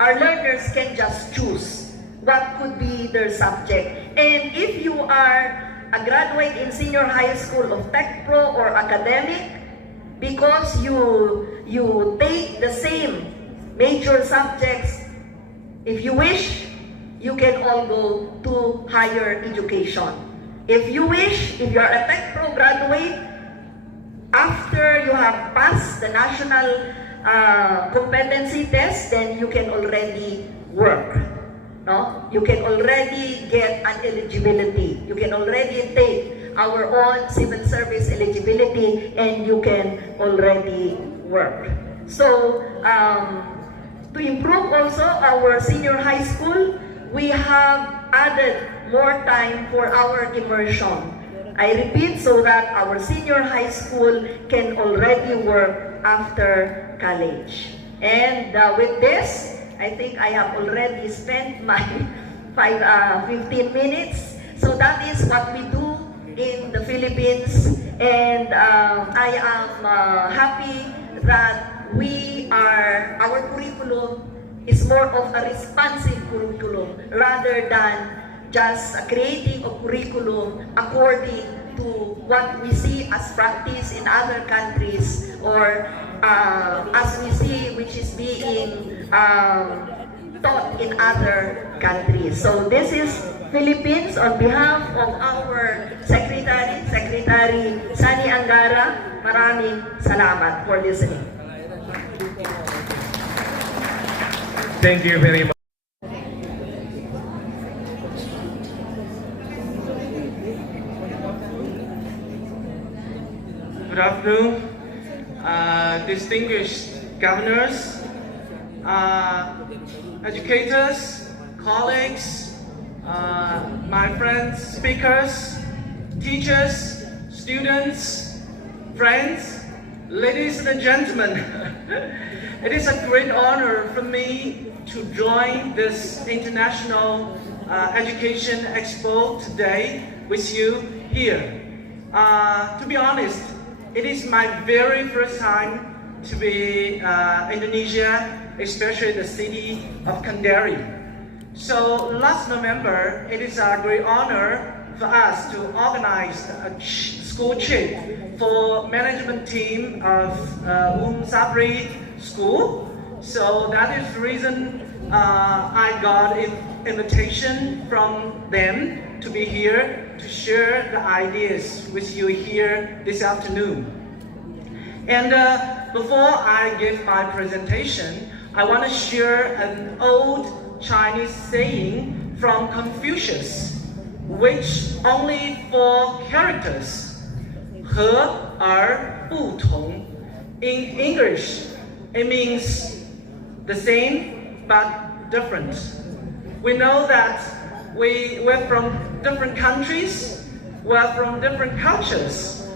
our learners can just choose what could be their subject. And if you are a graduate in senior high school of Tech Pro or academic, because you take the same major subjects, if you wish, you can all go to higher education. If you wish, if you are a Tech Pro graduate, after you have passed the national competency test, then you can already work. No? You can already get an eligibility. You can already take our own civil service eligibility, and you can already work. So, to improve also our senior high school, we have added more time for our immersion. I repeat, so that our senior high school can already work after college. And with this, I think I have already spent my 15 minutes. So that is what we do in the Philippines. And I am happy that our curriculum is more of a responsive curriculum rather than just creating a curriculum according to what we see as practice in other countries, or as we see which is being taught in other countries. So this is Philippines on behalf of our Secretary Sani Angara. Maraming salamat for listening. Thank you very much. Good afternoon, distinguished governors, educators, colleagues, my friends, speakers, teachers, students, friends, ladies and gentlemen. It is a great honor for me to join this International Education Expo today with you here. To be honest, it is my very first time to be Indonesia, especially the city of Kendari. So last November, it is a great honor for us to organize a school trip for management team of Ummusshabri school. So that is the reason I got an invitation from them to be here to share the ideas with you here this afternoon. And before I give my presentation, I want to share an old Chinese saying from Confucius, which only 4 characters, 和而不同. In English, it means the same but different. We know that we're from different countries, we're from different cultures,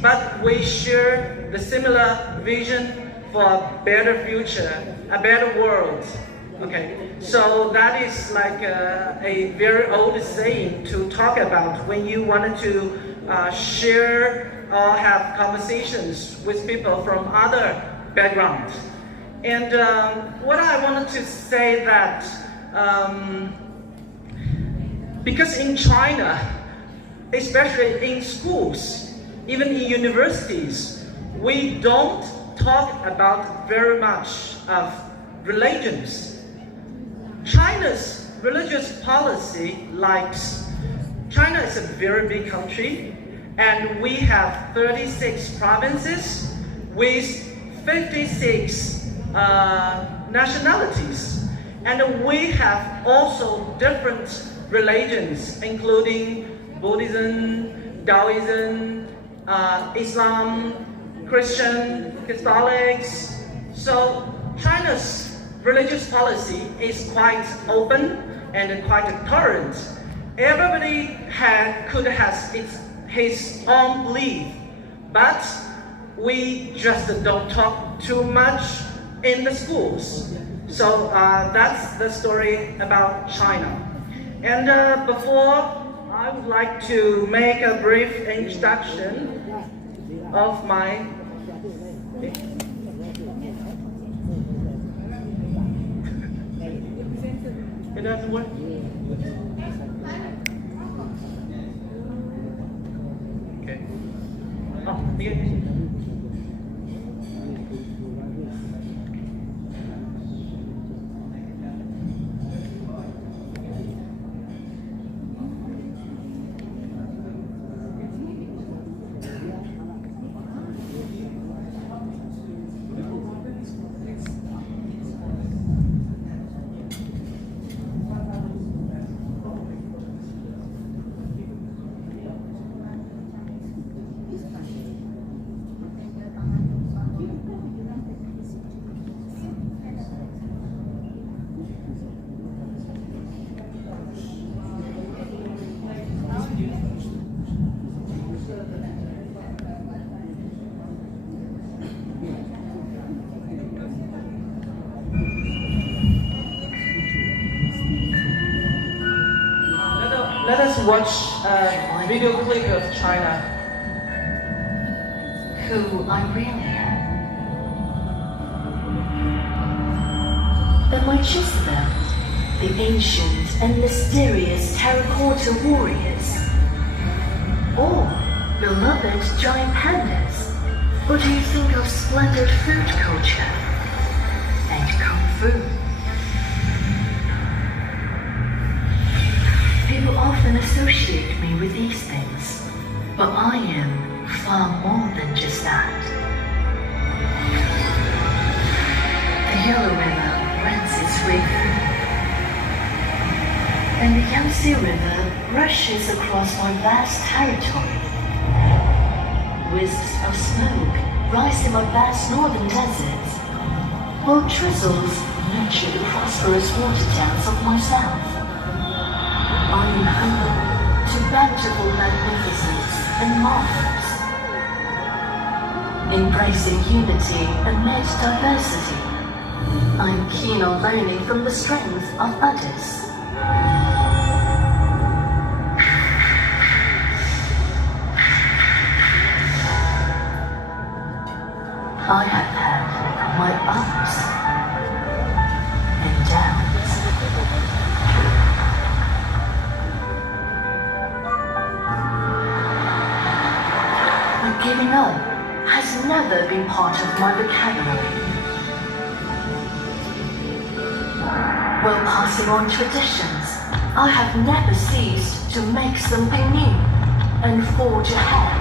but we share the similar vision for a better future a better world. Okay, so that is like a very old saying to talk about when you wanted to share or have conversations with people from other backgrounds. And what I wanted to say that because in China, especially in schools, even in universities, we don't talk about very much of religions. China's religious policy, China is a very big country, and we have 36 provinces with 56 nationalities, and we have also different religions, including Buddhism, Taoism, Islam, Christian, Catholics. So China's religious policy is quite open and quite tolerant. Everybody could have his own belief, but we just don't talk too much in the schools. So that's the story about China. And before, I would like to make a brief introduction of my It doesn't work. Okay. Oh, yeah. Let us watch a video clip of China. Who I really am. Am I just them, the ancient and mysterious terracotta warriors? Or beloved giant pandas? Or do you think of splendid food culture and kung fu? People often associate me with these things, but I am far more than just that. The Yellow River runs its way through, and the Yangtze River rushes across my vast territory. Wisps of smoke rise in my vast northern deserts, while drizzles nurture the prosperous water towns of my south. I am humble to bountiful magnificence and marvels, embracing unity amid diversity. I am keen on learning from the strength of others. I have had my ups and downs. Giving up has never been part of my vocabulary. While passing on traditions, I have never ceased to make something new and forge ahead.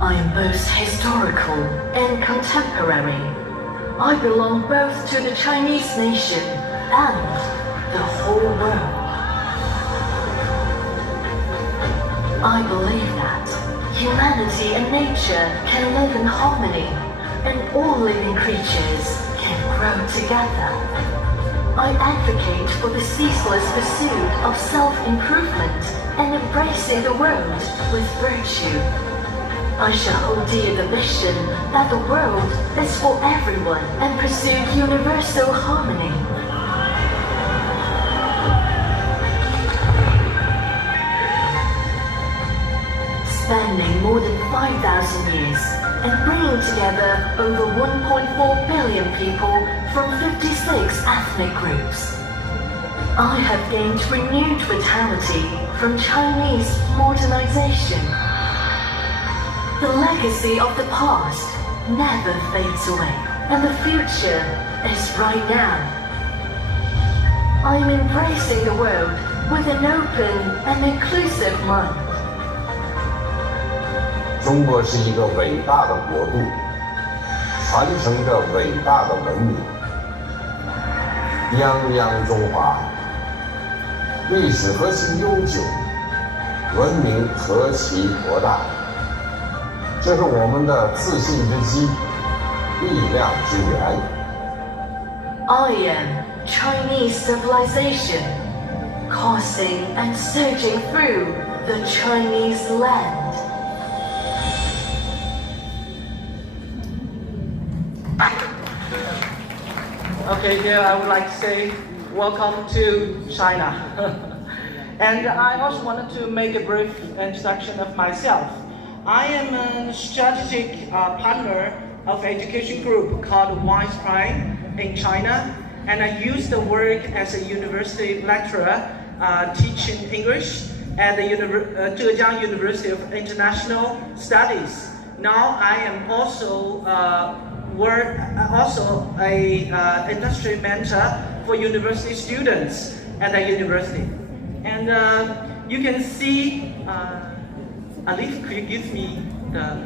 I am both historical and contemporary. I belong both to the Chinese nation and the whole world. I believe that humanity and nature can live in harmony, and all living creatures can grow together. I advocate for the ceaseless pursuit of self-improvement and embracing the world with virtue. I shall hold dear the mission that the world is for everyone and pursue universal harmony. Spanning more than 5,000 years and bringing together over 1.4 billion people from 56 ethnic groups. I have gained renewed vitality from Chinese modernization. The legacy of the past never fades away, and the future is right now. I'm embracing the world with an open and inclusive mind. 中国是一个伟大的国度，传承着伟大的文明。泱泱中华，历史何其悠久，文明何其博大。这是我们的自信之基，力量之源。I am Chinese civilization, coursing and surging through the Chinese land. Okay, here I would like to say welcome to China. And I also wanted to make a brief introduction of myself. I am a strategic partner of education group called Wise Prime in China, and I used to work as a university lecturer teaching English at the Zhejiang University of International Studies. Now I am also a industry mentor for university students at the university. And you can see, Alif, could you give me the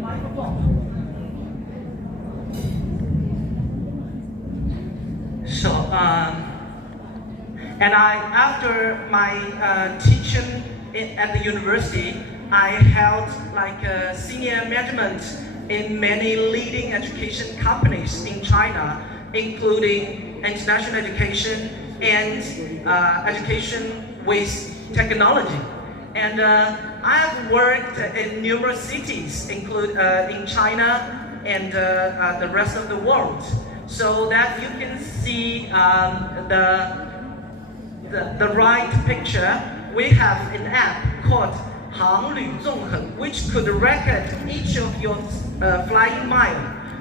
microphone? So, and after my teaching at the university, I held like a senior management in many leading education companies in China, including international education and education with technology. And I have worked in numerous cities, including in China and the rest of the world, so that you can see the right picture. We have an app called 航旅纵横, which could record each of your flying mile.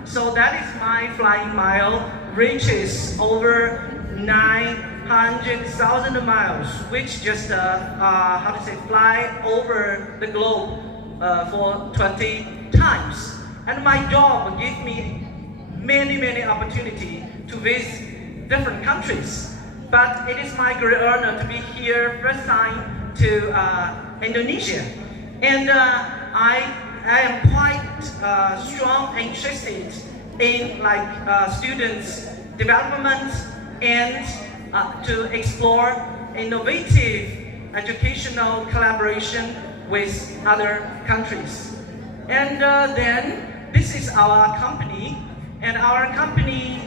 So that is my flying mile reaches over 900,000 miles, which just fly over the globe for 20 times. And my job gave me many opportunities to visit different countries. But it is my great honor to be here first time to Indonesia, and I am quite strong and interested in students' development and to explore innovative educational collaboration with other countries. And then this is our company, and our company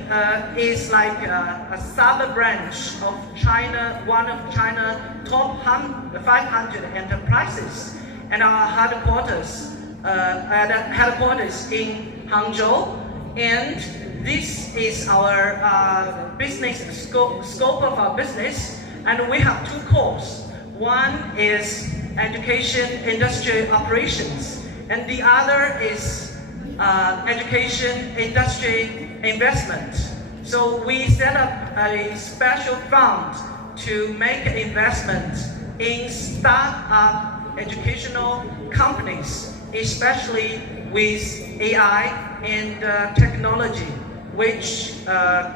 is like a sub branch of China, one of China's top 500 enterprises, and our headquarters in Hangzhou. And this is our business scope of our business, and we have two cores. One is education industry operations, and the other is education industry investment. So we set up a special fund to make investment in start-up educational companies, especially with AI and technology, which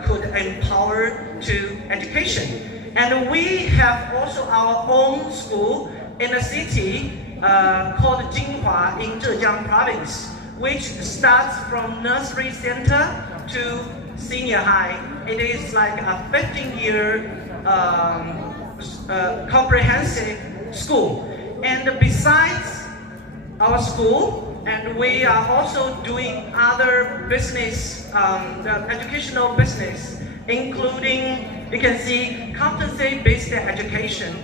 could empower to education. And we have also our own school in a city called Jinhua in Zhejiang province, which starts from nursery center to senior high. It is like a 15-year comprehensive school. And besides our school, and we are also doing other business, educational business, including, you can see, competency-based education,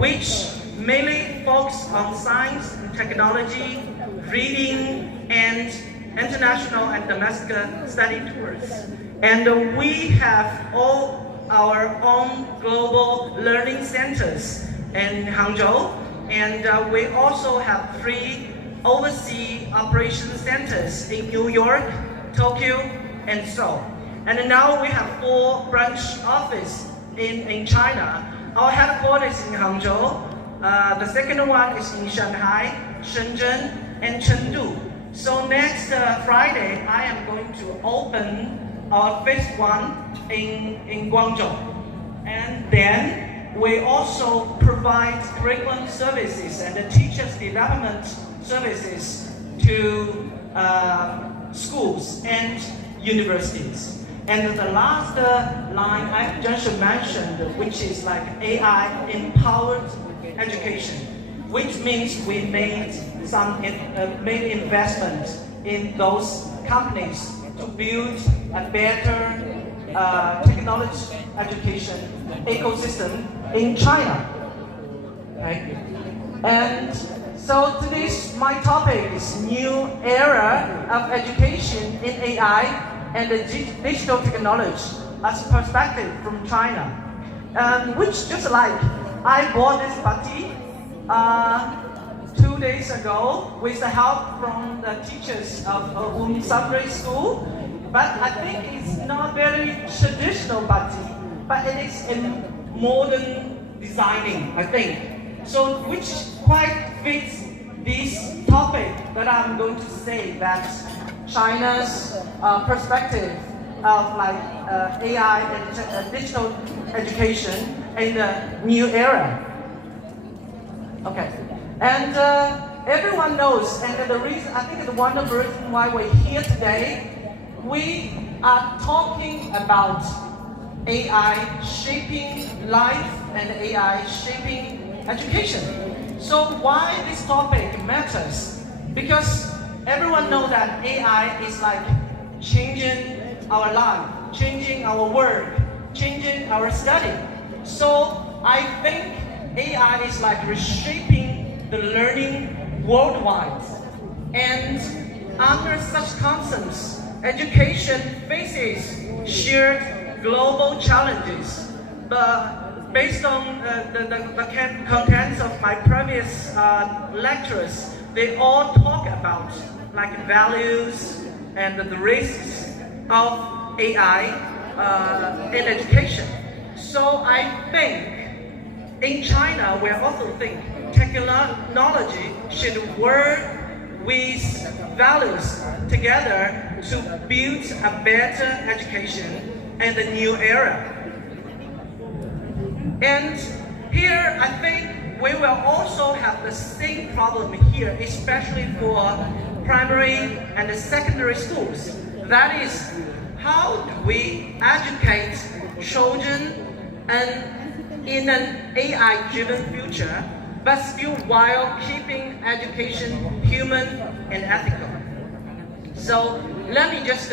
which mainly focus on science and technology, reading, and international and domestic study tours. And we have all our own global learning centers in Hangzhou, and we also have 3 overseas operation centers in New York, Tokyo, and Seoul. And now we have 4 branch offices in China. Our headquarters in Hangzhou. The second one is in Shanghai, Shenzhen, and Chengdu. So next Friday, I am going to open our phase 1 in Guangzhou. And then we also provide curriculum services and teachers development services to schools and universities. And the last line I just mentioned, which is like AI empowered education, which means we made some investment in those companies to build a better technology education ecosystem in China. Okay? And so today's my topic is new era of education in AI and the digital technology as perspective from China. Which just like I bought this bati 2 days ago with the help from the teachers of Ummusshabri school, but I think it's not very traditional bati, but it is in modern designing, I think. So which quite fits this topic that I'm going to say, that China's perspective of like AI and digital education in the new era. Okay, and everyone knows, and the reason, I think one of the reasons why we're here today, we are talking about AI shaping life and AI shaping education. So why this topic matters? Because everyone knows that AI is like changing our life, changing our work, changing our study. So I think AI is like reshaping the learning worldwide. And under such concepts, education faces shared global challenges. But based on the contents of my previous lectures, they all talk about like values and the risks of AI in education. So I think in China, we also think technology should work with values together to build a better education in the new era. And here, I think we will also have the same problem here, especially for primary and secondary schools. That is, how do we educate children in an AI-driven future, but still while keeping education human and ethical? So let me just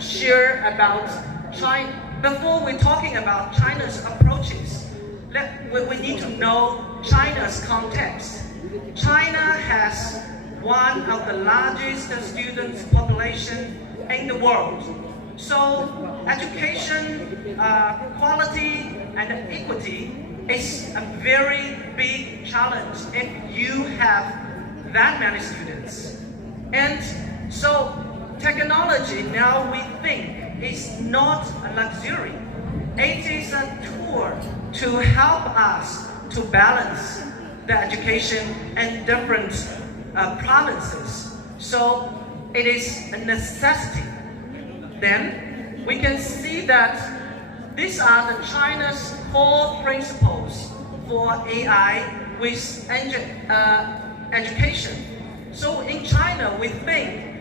share about China. Before we're talking about China's approaches, we need to know China's context. China has one of the largest student population in the world. So education quality and equity is a very big challenge if you have that many students. And so technology now we think is not a luxury. It is a tool to help us to balance the education in different provinces. So it is a necessity. Then we can see that these are the China's core principles for AI with education. So in China, we think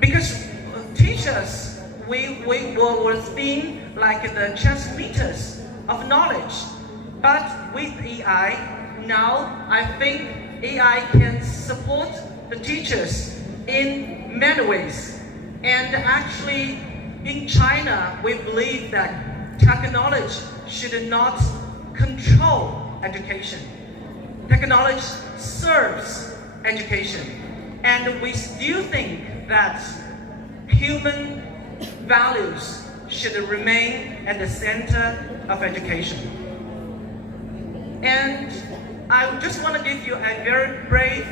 because teachers we were seen like the transmitters of knowledge, but with AI now I think AI can support the teachers in many ways. And actually, in China, we believe that technology should not control education. Technology serves education. And we still think that human values should remain at the center of education. And I just want to give you a very brief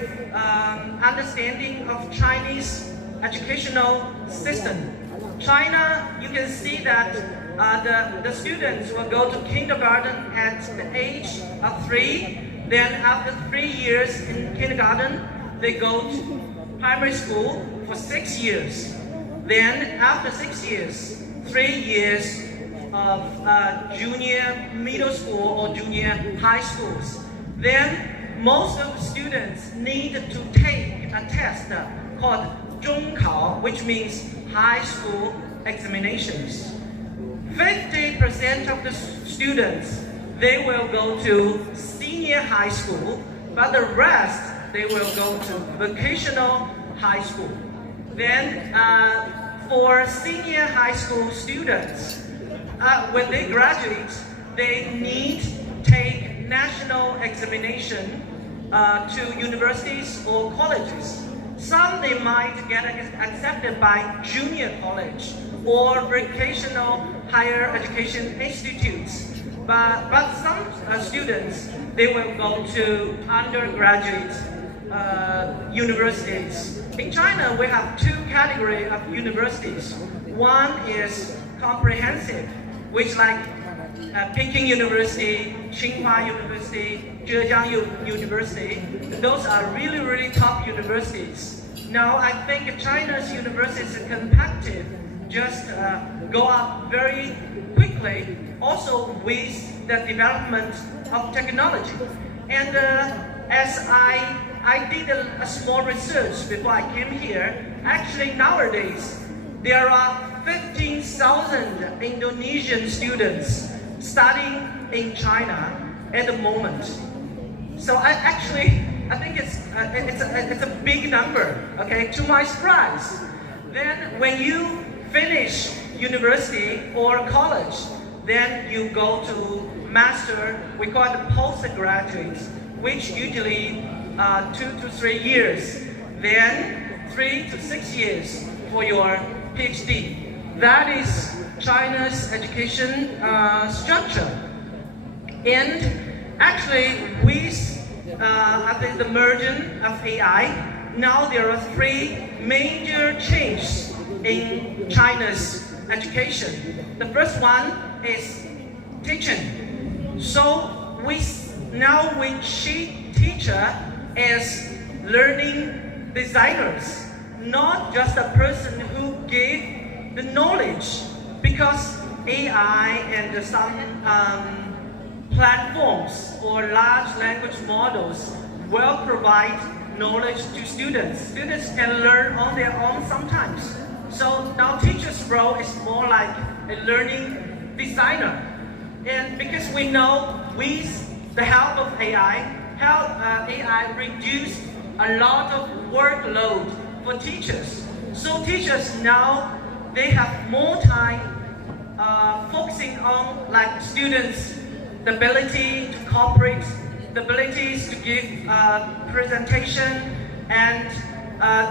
understanding of Chinese educational system. China, you can see that the students will go to kindergarten at the age of 3. Then after 3 years in kindergarten, they go to primary school for 6 years. Then after 6 years, 3 years of junior middle school or junior high schools. Then most of the students need to take a test called 中考, which means high school examinations. 50% of the students, they will go to senior high school, but the rest, they will go to vocational high school. Then for senior high school students, when they graduate, they need to take national examination to universities or colleges. Some they might get accepted by junior college or vocational higher education institutes. But some students, they will go to undergraduate universities. In China, we have 2 categories of universities. One is comprehensive, which like Peking University, Tsinghua University, Zhejiang University. Those are really, really top universities. Now, I think China's universities are competitive, just go up very quickly, also with the development of technology. And as I did a small research before I came here, actually nowadays, there are 15,000 Indonesian students studying in China at the moment. So I think it's a big number, okay, to my surprise. Then when you finish university or college, then you go to master, we call it postgraduate, which usually 2 to 3 years, then 3 to 6 years for your PhD. That is China's education structure. And actually, with I think the merging of AI, now there are 3 major changes in China's education. The first one is teaching. So we treat teacher as learning designers, not just a person who gave the knowledge, because AI and some platforms or large language models will provide knowledge to students. Students can learn on their own sometimes. So now teacher's role is more like a learning designer. And because we know with the help of AI, how AI reduced a lot of workload for teachers. So teachers now, they have more time focusing on like students, the ability to cooperate, the abilities to give presentation, and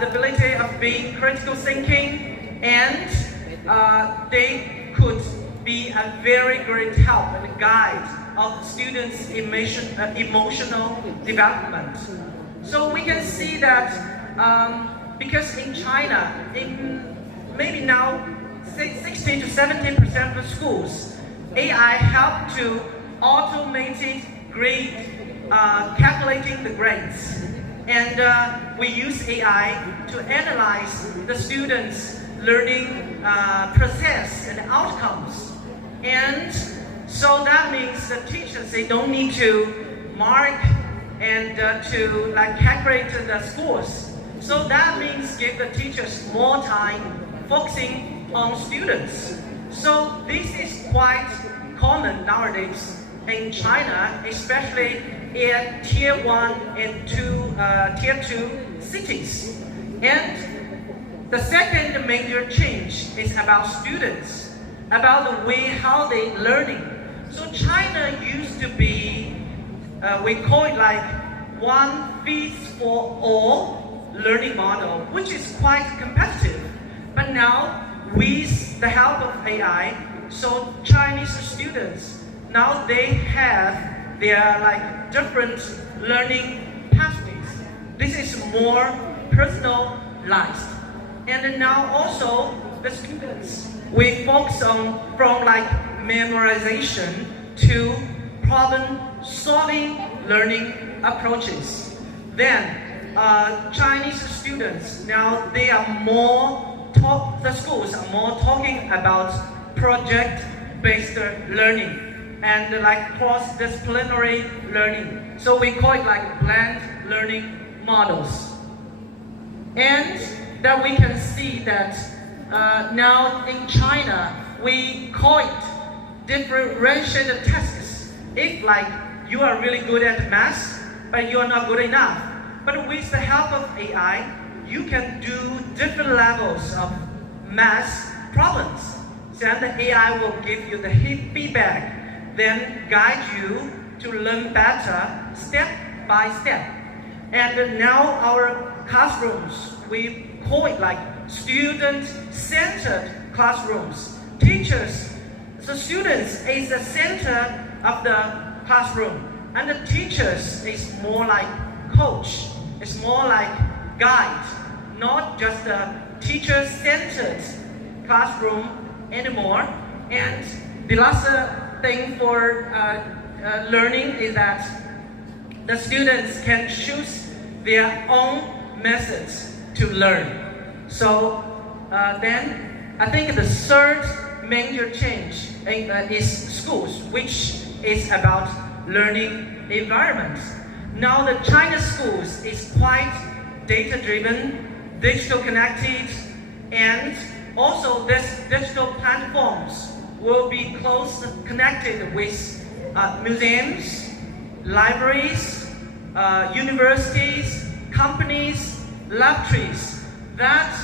the ability of being critical thinking, and they could be a very great help and guide of students' emotional development. So we can see that because in China, in maybe now 60 to 70% of schools, AI helped to automated grade, calculating the grades. And we use AI to analyze the students' learning process and outcomes. And so that means the teachers, they don't need to mark and to like calculate the scores. So that means give the teachers more time focusing on students. So this is quite common nowadays in China, especially in tier 1 and tier 2 cities. And the second major change is about students, about the way how they learning. So China used to be we call it like one fits for all learning model, which is quite competitive. But now, with the help of AI, so Chinese students, now they have their like different learning pathways. This is more personalized. And now also the students, we focus on from like memorization to problem solving learning approaches. Then Chinese students, now they are more the schools are more talking about project-based learning and like cross-disciplinary learning. So we call it like blended learning models. And that we can see that now in China, we call it differentiated tasks. If like you are really good at math, but you are not good enough. But with the help of AI, you can do different levels of math problems. Then the AI will give you the feedback, then guide you to learn better step by step. And now our classrooms, we call it like student-centered classrooms. Teachers, the students is the center of the classroom, and the teachers is more like coach, it's more like guide, not just a teacher-centered classroom anymore. And the last thing for learning is that the students can choose their own methods to learn. So then I think the third major change is schools, which is about learning environments. Now the China schools is quite data-driven, digital connected, and also these digital platforms will be close connected with museums, libraries, universities, companies, laboratories, that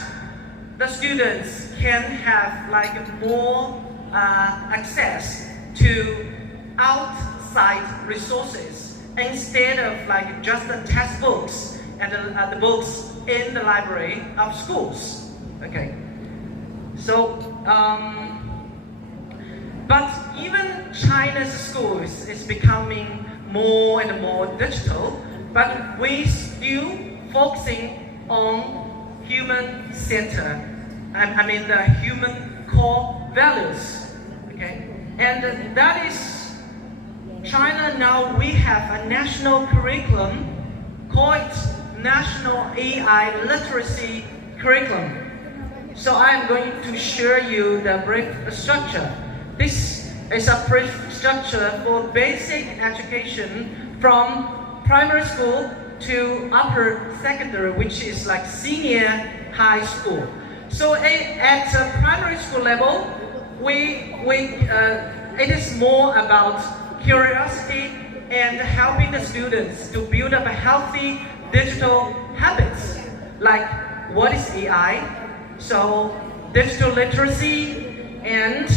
the students can have like more access to outside resources instead of like just the textbooks and the books in the library of schools. Okay. So, but even China's schools is becoming more and more digital, but we still focusing on human center. I mean the human core values. Okay, and that is China. Now we have a national curriculum called National AI Literacy Curriculum. So I am going to share you the brief structure. This is a brief structure for basic education from primary school to upper secondary, which is like senior high school. So at primary school level, it is more about curiosity and helping the students to build up a healthy digital habits. Like what is AI? So digital literacy, and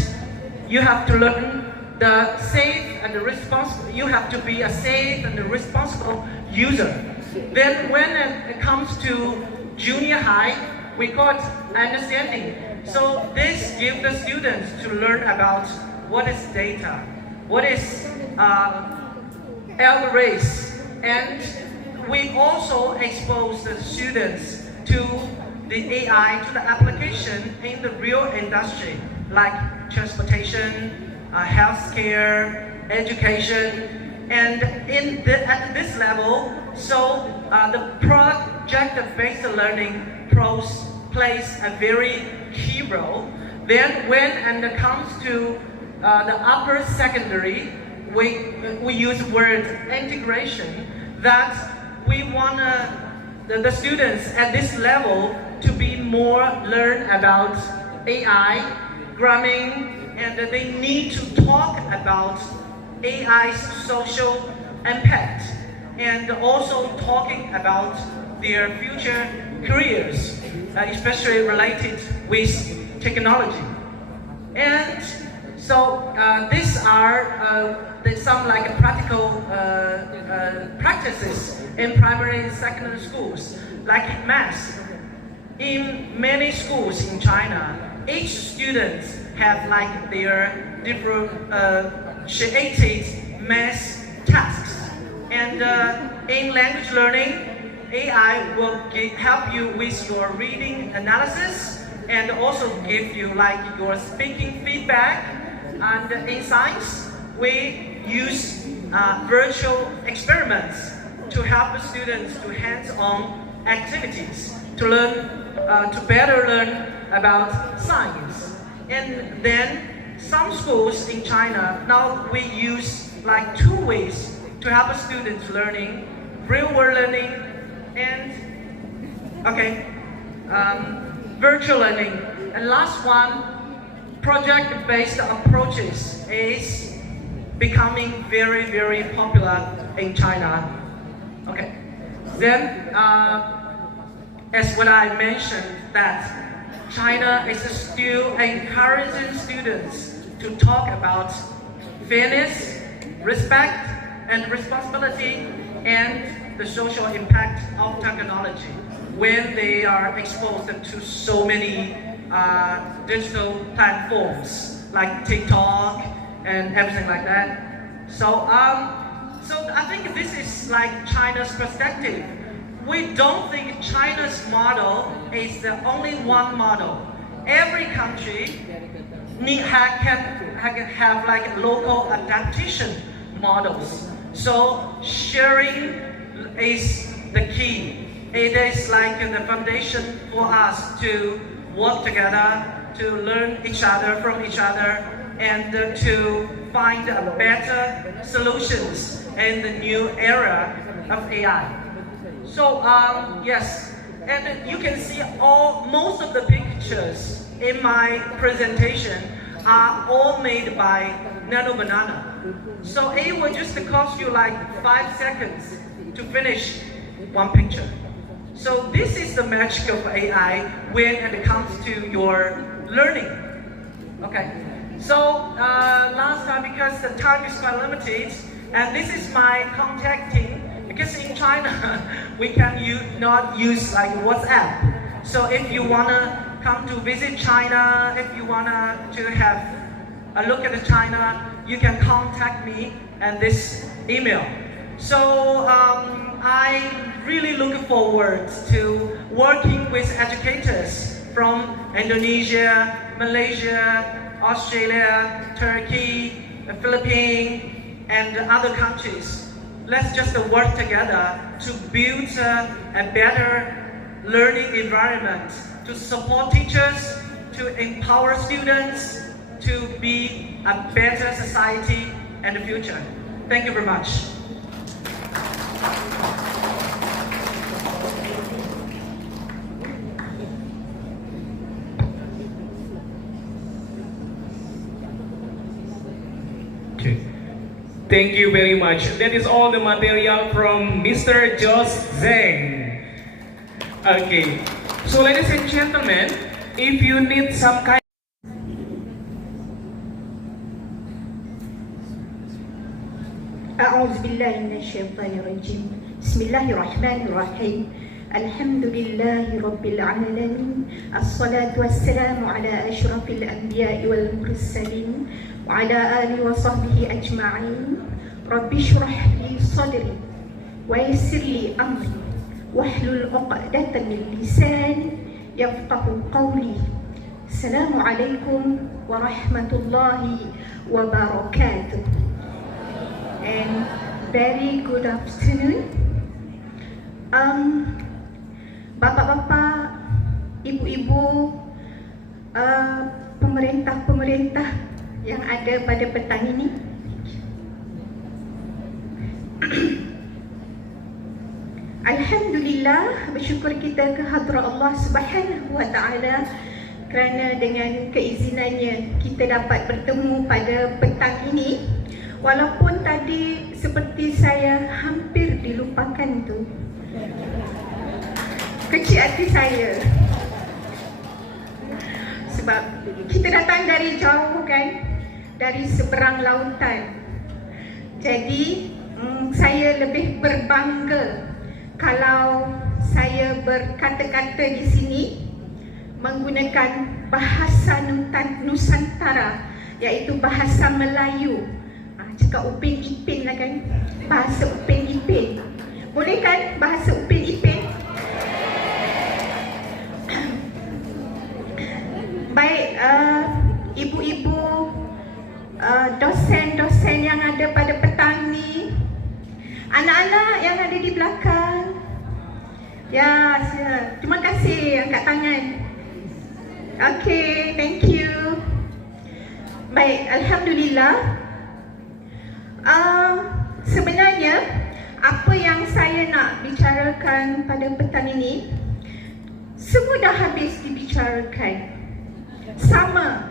you have to learn the safe and the responsible. You have to be a safe and a responsible user. Then when it comes to junior high, we call it understanding. So this gives the students to learn about what is data, what is algorithms, and we also expose the students to the AI, to the application in the real industry, like transportation, healthcare, education, and at this level, so the project-based learning plays a very key role. Then when it comes to the upper secondary, we use the word integration, that we want the students at this level to be more learn about AI, gramming, and they need to talk about AI's social impact, and also talking about their future careers, especially related with technology. And So these are some like practical practices in primary and secondary schools, like in math. In many schools in China, each student have like their differentiated math tasks. And in language learning, AI will help you with your reading analysis and also give you like your speaking feedback. And in science, we use virtual experiments to help the students to hands-on activities to learn, to better learn about science. And then some schools in China, now we use like 2 ways to help students learning, real-world learning and virtual learning. And last one, project-based approaches is becoming very, very popular in China. Okay. Then, as what I mentioned, that China is still encouraging students to talk about fairness, respect, and responsibility, and the social impact of technology when they are exposed to so many digital platforms like TikTok and everything like that. So I think this is like China's perspective. We don't think China's model is the only one model. Every country can have like local adaptation models. So sharing is the key. It is like the foundation for us to work together, to learn each other from each other, and to find better solutions in the new era of AI. So yes, and you can see most of the pictures in my presentation are all made by Nano Banana. So it will just cost you like 5 seconds to finish one picture. So this is the magic of AI when it comes to your learning. Okay. So last time, because the time is quite limited, and this is my contacting, because in China we can not use like WhatsApp. So if you wanna come to visit China, if you wanna to have a look at China, you can contact me and this email. So I really look forward to working with educators from Indonesia, Malaysia, Australia, Turkey, the Philippines, and other countries. Let's just work together to build a better learning environment, to support teachers, to empower students, to be a better society in the future. Thank you very much. Thank you very much. That is all the material from Mr. Jos Zeng. Okay, so ladies and gentlemen, if you need some kind أعوذ بالله من الشيطان الرجيم بسم الله الرحمن الرحيم الحمد لله رب العالمين الصلاة والسلام على أشرف الأنبياء والمرسلين وعلى آله وصحبه أجمعين رب اشرح لي صدري ويسر لي أمري واحلل عقدة من لساني يفقه قولي السلام عليكم ورحمة الله وبركاته. And very good afternoon. Bapak-bapak, ibu-ibu, pemerintah-pemerintah yang ada pada petang ini. Alhamdulillah, bersyukur kita ke hadrat Allah Subhanahu wa taala kerana dengan keizinannya kita dapat bertemu pada petang ini. Walaupun tadi seperti saya hampir dilupakan tu. Kecil hati saya. Sebab kita datang dari jauh kan. dari seberang lautan. Jadi saya lebih berbangga kalau saya berkata-kata di sini menggunakan bahasa Nusantara, iaitu bahasa Melayu. Cakap Upin Ipin lah kan, bahasa Upin Ipin. Boleh kan bahasa Upin Ipin? Baik, ibu-ibu, dosen-dosen yang ada pada petang ni, anak-anak yang ada di belakang. Ya, terima kasih angkat tangan. Okay, thank you. Baik, Alhamdulillah. Sebenarnya apa yang saya nak bicarakan pada petang ini semua dah habis dibicarakan. Sama,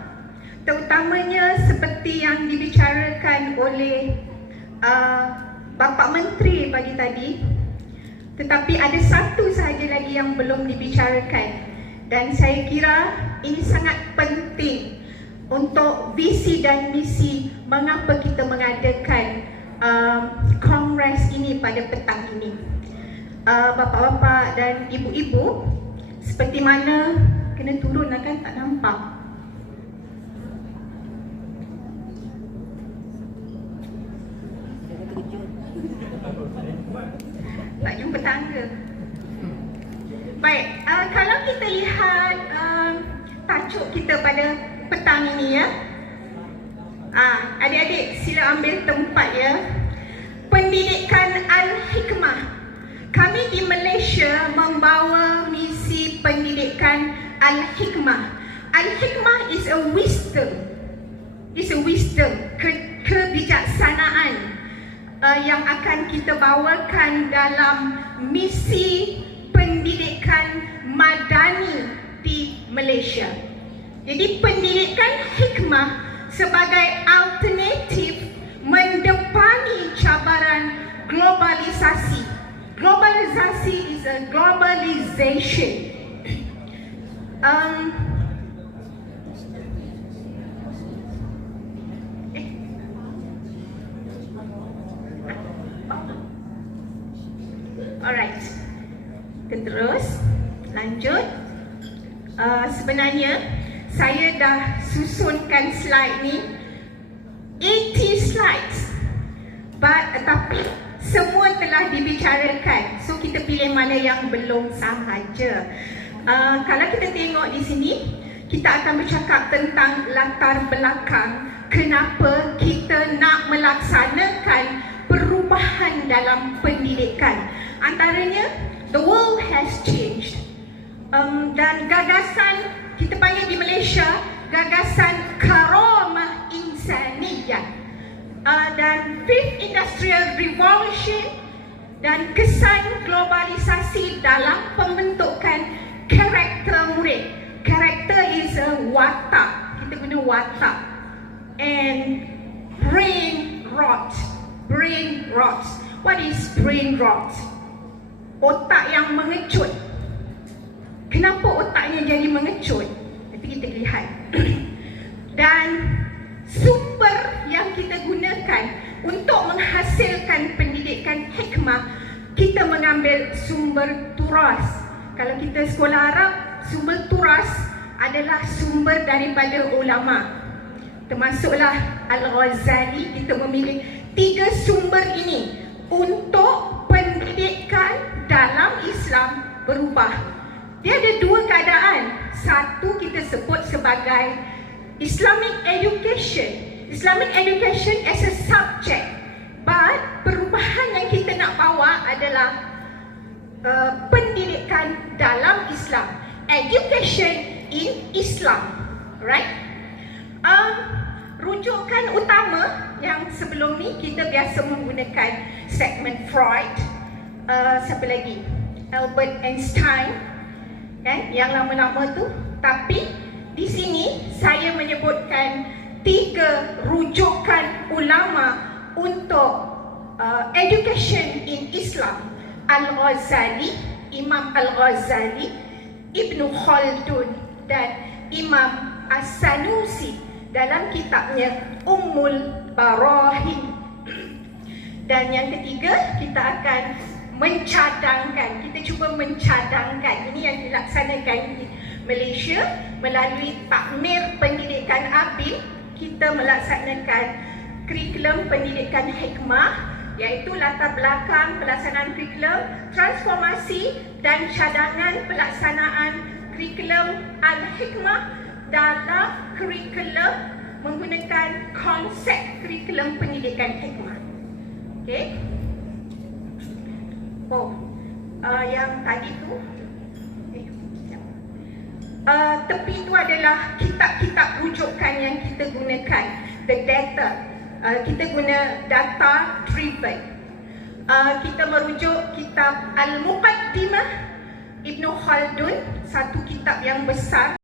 terutamanya seperti yang dibicarakan oleh Bapak Menteri pagi tadi. Tetapi ada satu sahaja lagi yang belum dibicarakan, dan saya kira ini sangat penting untuk visi dan misi mengapa kita mengadakan kongres ini pada petang ini. Bapa-bapa dan ibu-ibu, seperti mana, kena turun lah kan, tak nampak. Tak jumpa tangga. Baik, kalau kita lihat tajuk kita pada petang ini ya. Adik-adik sila ambil tempat ya. Pendidikan Al-Hikmah. Kami di Malaysia membawa misi pendidikan Al-Hikmah. Al-Hikmah is a wisdom. It's a wisdom, kebijaksanaan yang akan kita bawakan dalam misi pendidikan madani di Malaysia. Jadi pendidikan hikmah sebagai alternatif mendepani cabaran globalisasi. Globalisasi is a globalization. Alright, kita terus lanjut. Sebenarnya saya dah susunkan slide ni 80 slides, tapi semua telah dibicarakan. So kita pilih mana yang belum sahaja. Kalau kita tengok di sini, kita akan bercakap tentang latar belakang kenapa kita nak melaksanakan perubahan dalam pendidikan. Antaranya, the world has changed. Dan gagasan, kita panggil di Malaysia, gagasan karamah insaniyah. Dan Fifth Industrial Revolution dan kesan globalisasi dalam pembentukan karakter murid. Karakter is a watak. Kita guna watak. And brain rot. Brain rot. What is brain rot? Otak yang mengecut. Kenapa otaknya jadi mengecut? Nanti kita lihat. Dan sumber yang kita gunakan untuk menghasilkan pendidikan hikmah, kita mengambil sumber turas. Kalau kita sekolah Arab, sumber turas adalah sumber daripada ulama. Termasuklah Al-Ghazali. Kita memilih 3 sumber ini untuk pendidikan dalam Islam berubah. Dia ada 2 keadaan. Satu kita sebut sebagai Islamic education. Islamic education as a subject. But perubahan yang kita nak bawa adalah pendidikan dalam Islam. Education in Islam. Right? Rujukan utama yang sebelum ni kita biasa menggunakan segmen Freud. Siapa lagi? Albert Einstein. Kan? Yang lama-lama tu. Tapi di sini saya menyebutkan 3 rujukan ulama untuk education in Islam. Al-Ghazali, Imam Al-Ghazali, Ibn Khaldun dan Imam As-Sanusi. dalam kitabnya Ummul Barahim. Dan yang ketiga, kita akan mencadangkan, kita cuba mencadangkan, ini yang dilaksanakan di Malaysia melalui takmir pendidikan ABIM. Kita melaksanakan kurikulum pendidikan hikmah, iaitu latar belakang pelaksanaan kurikulum, transformasi dan cadangan pelaksanaan kurikulum al-hikmah dalam kurikulum menggunakan konsep kurikulum pendidikan hikmah. Okey. Yang tadi tu tepi tu adalah kitab-kitab rujukan yang kita gunakan, the data. Kita guna data driven. Kita merujuk kitab Al-Muqaddimah Ibn Khaldun, satu kitab yang besar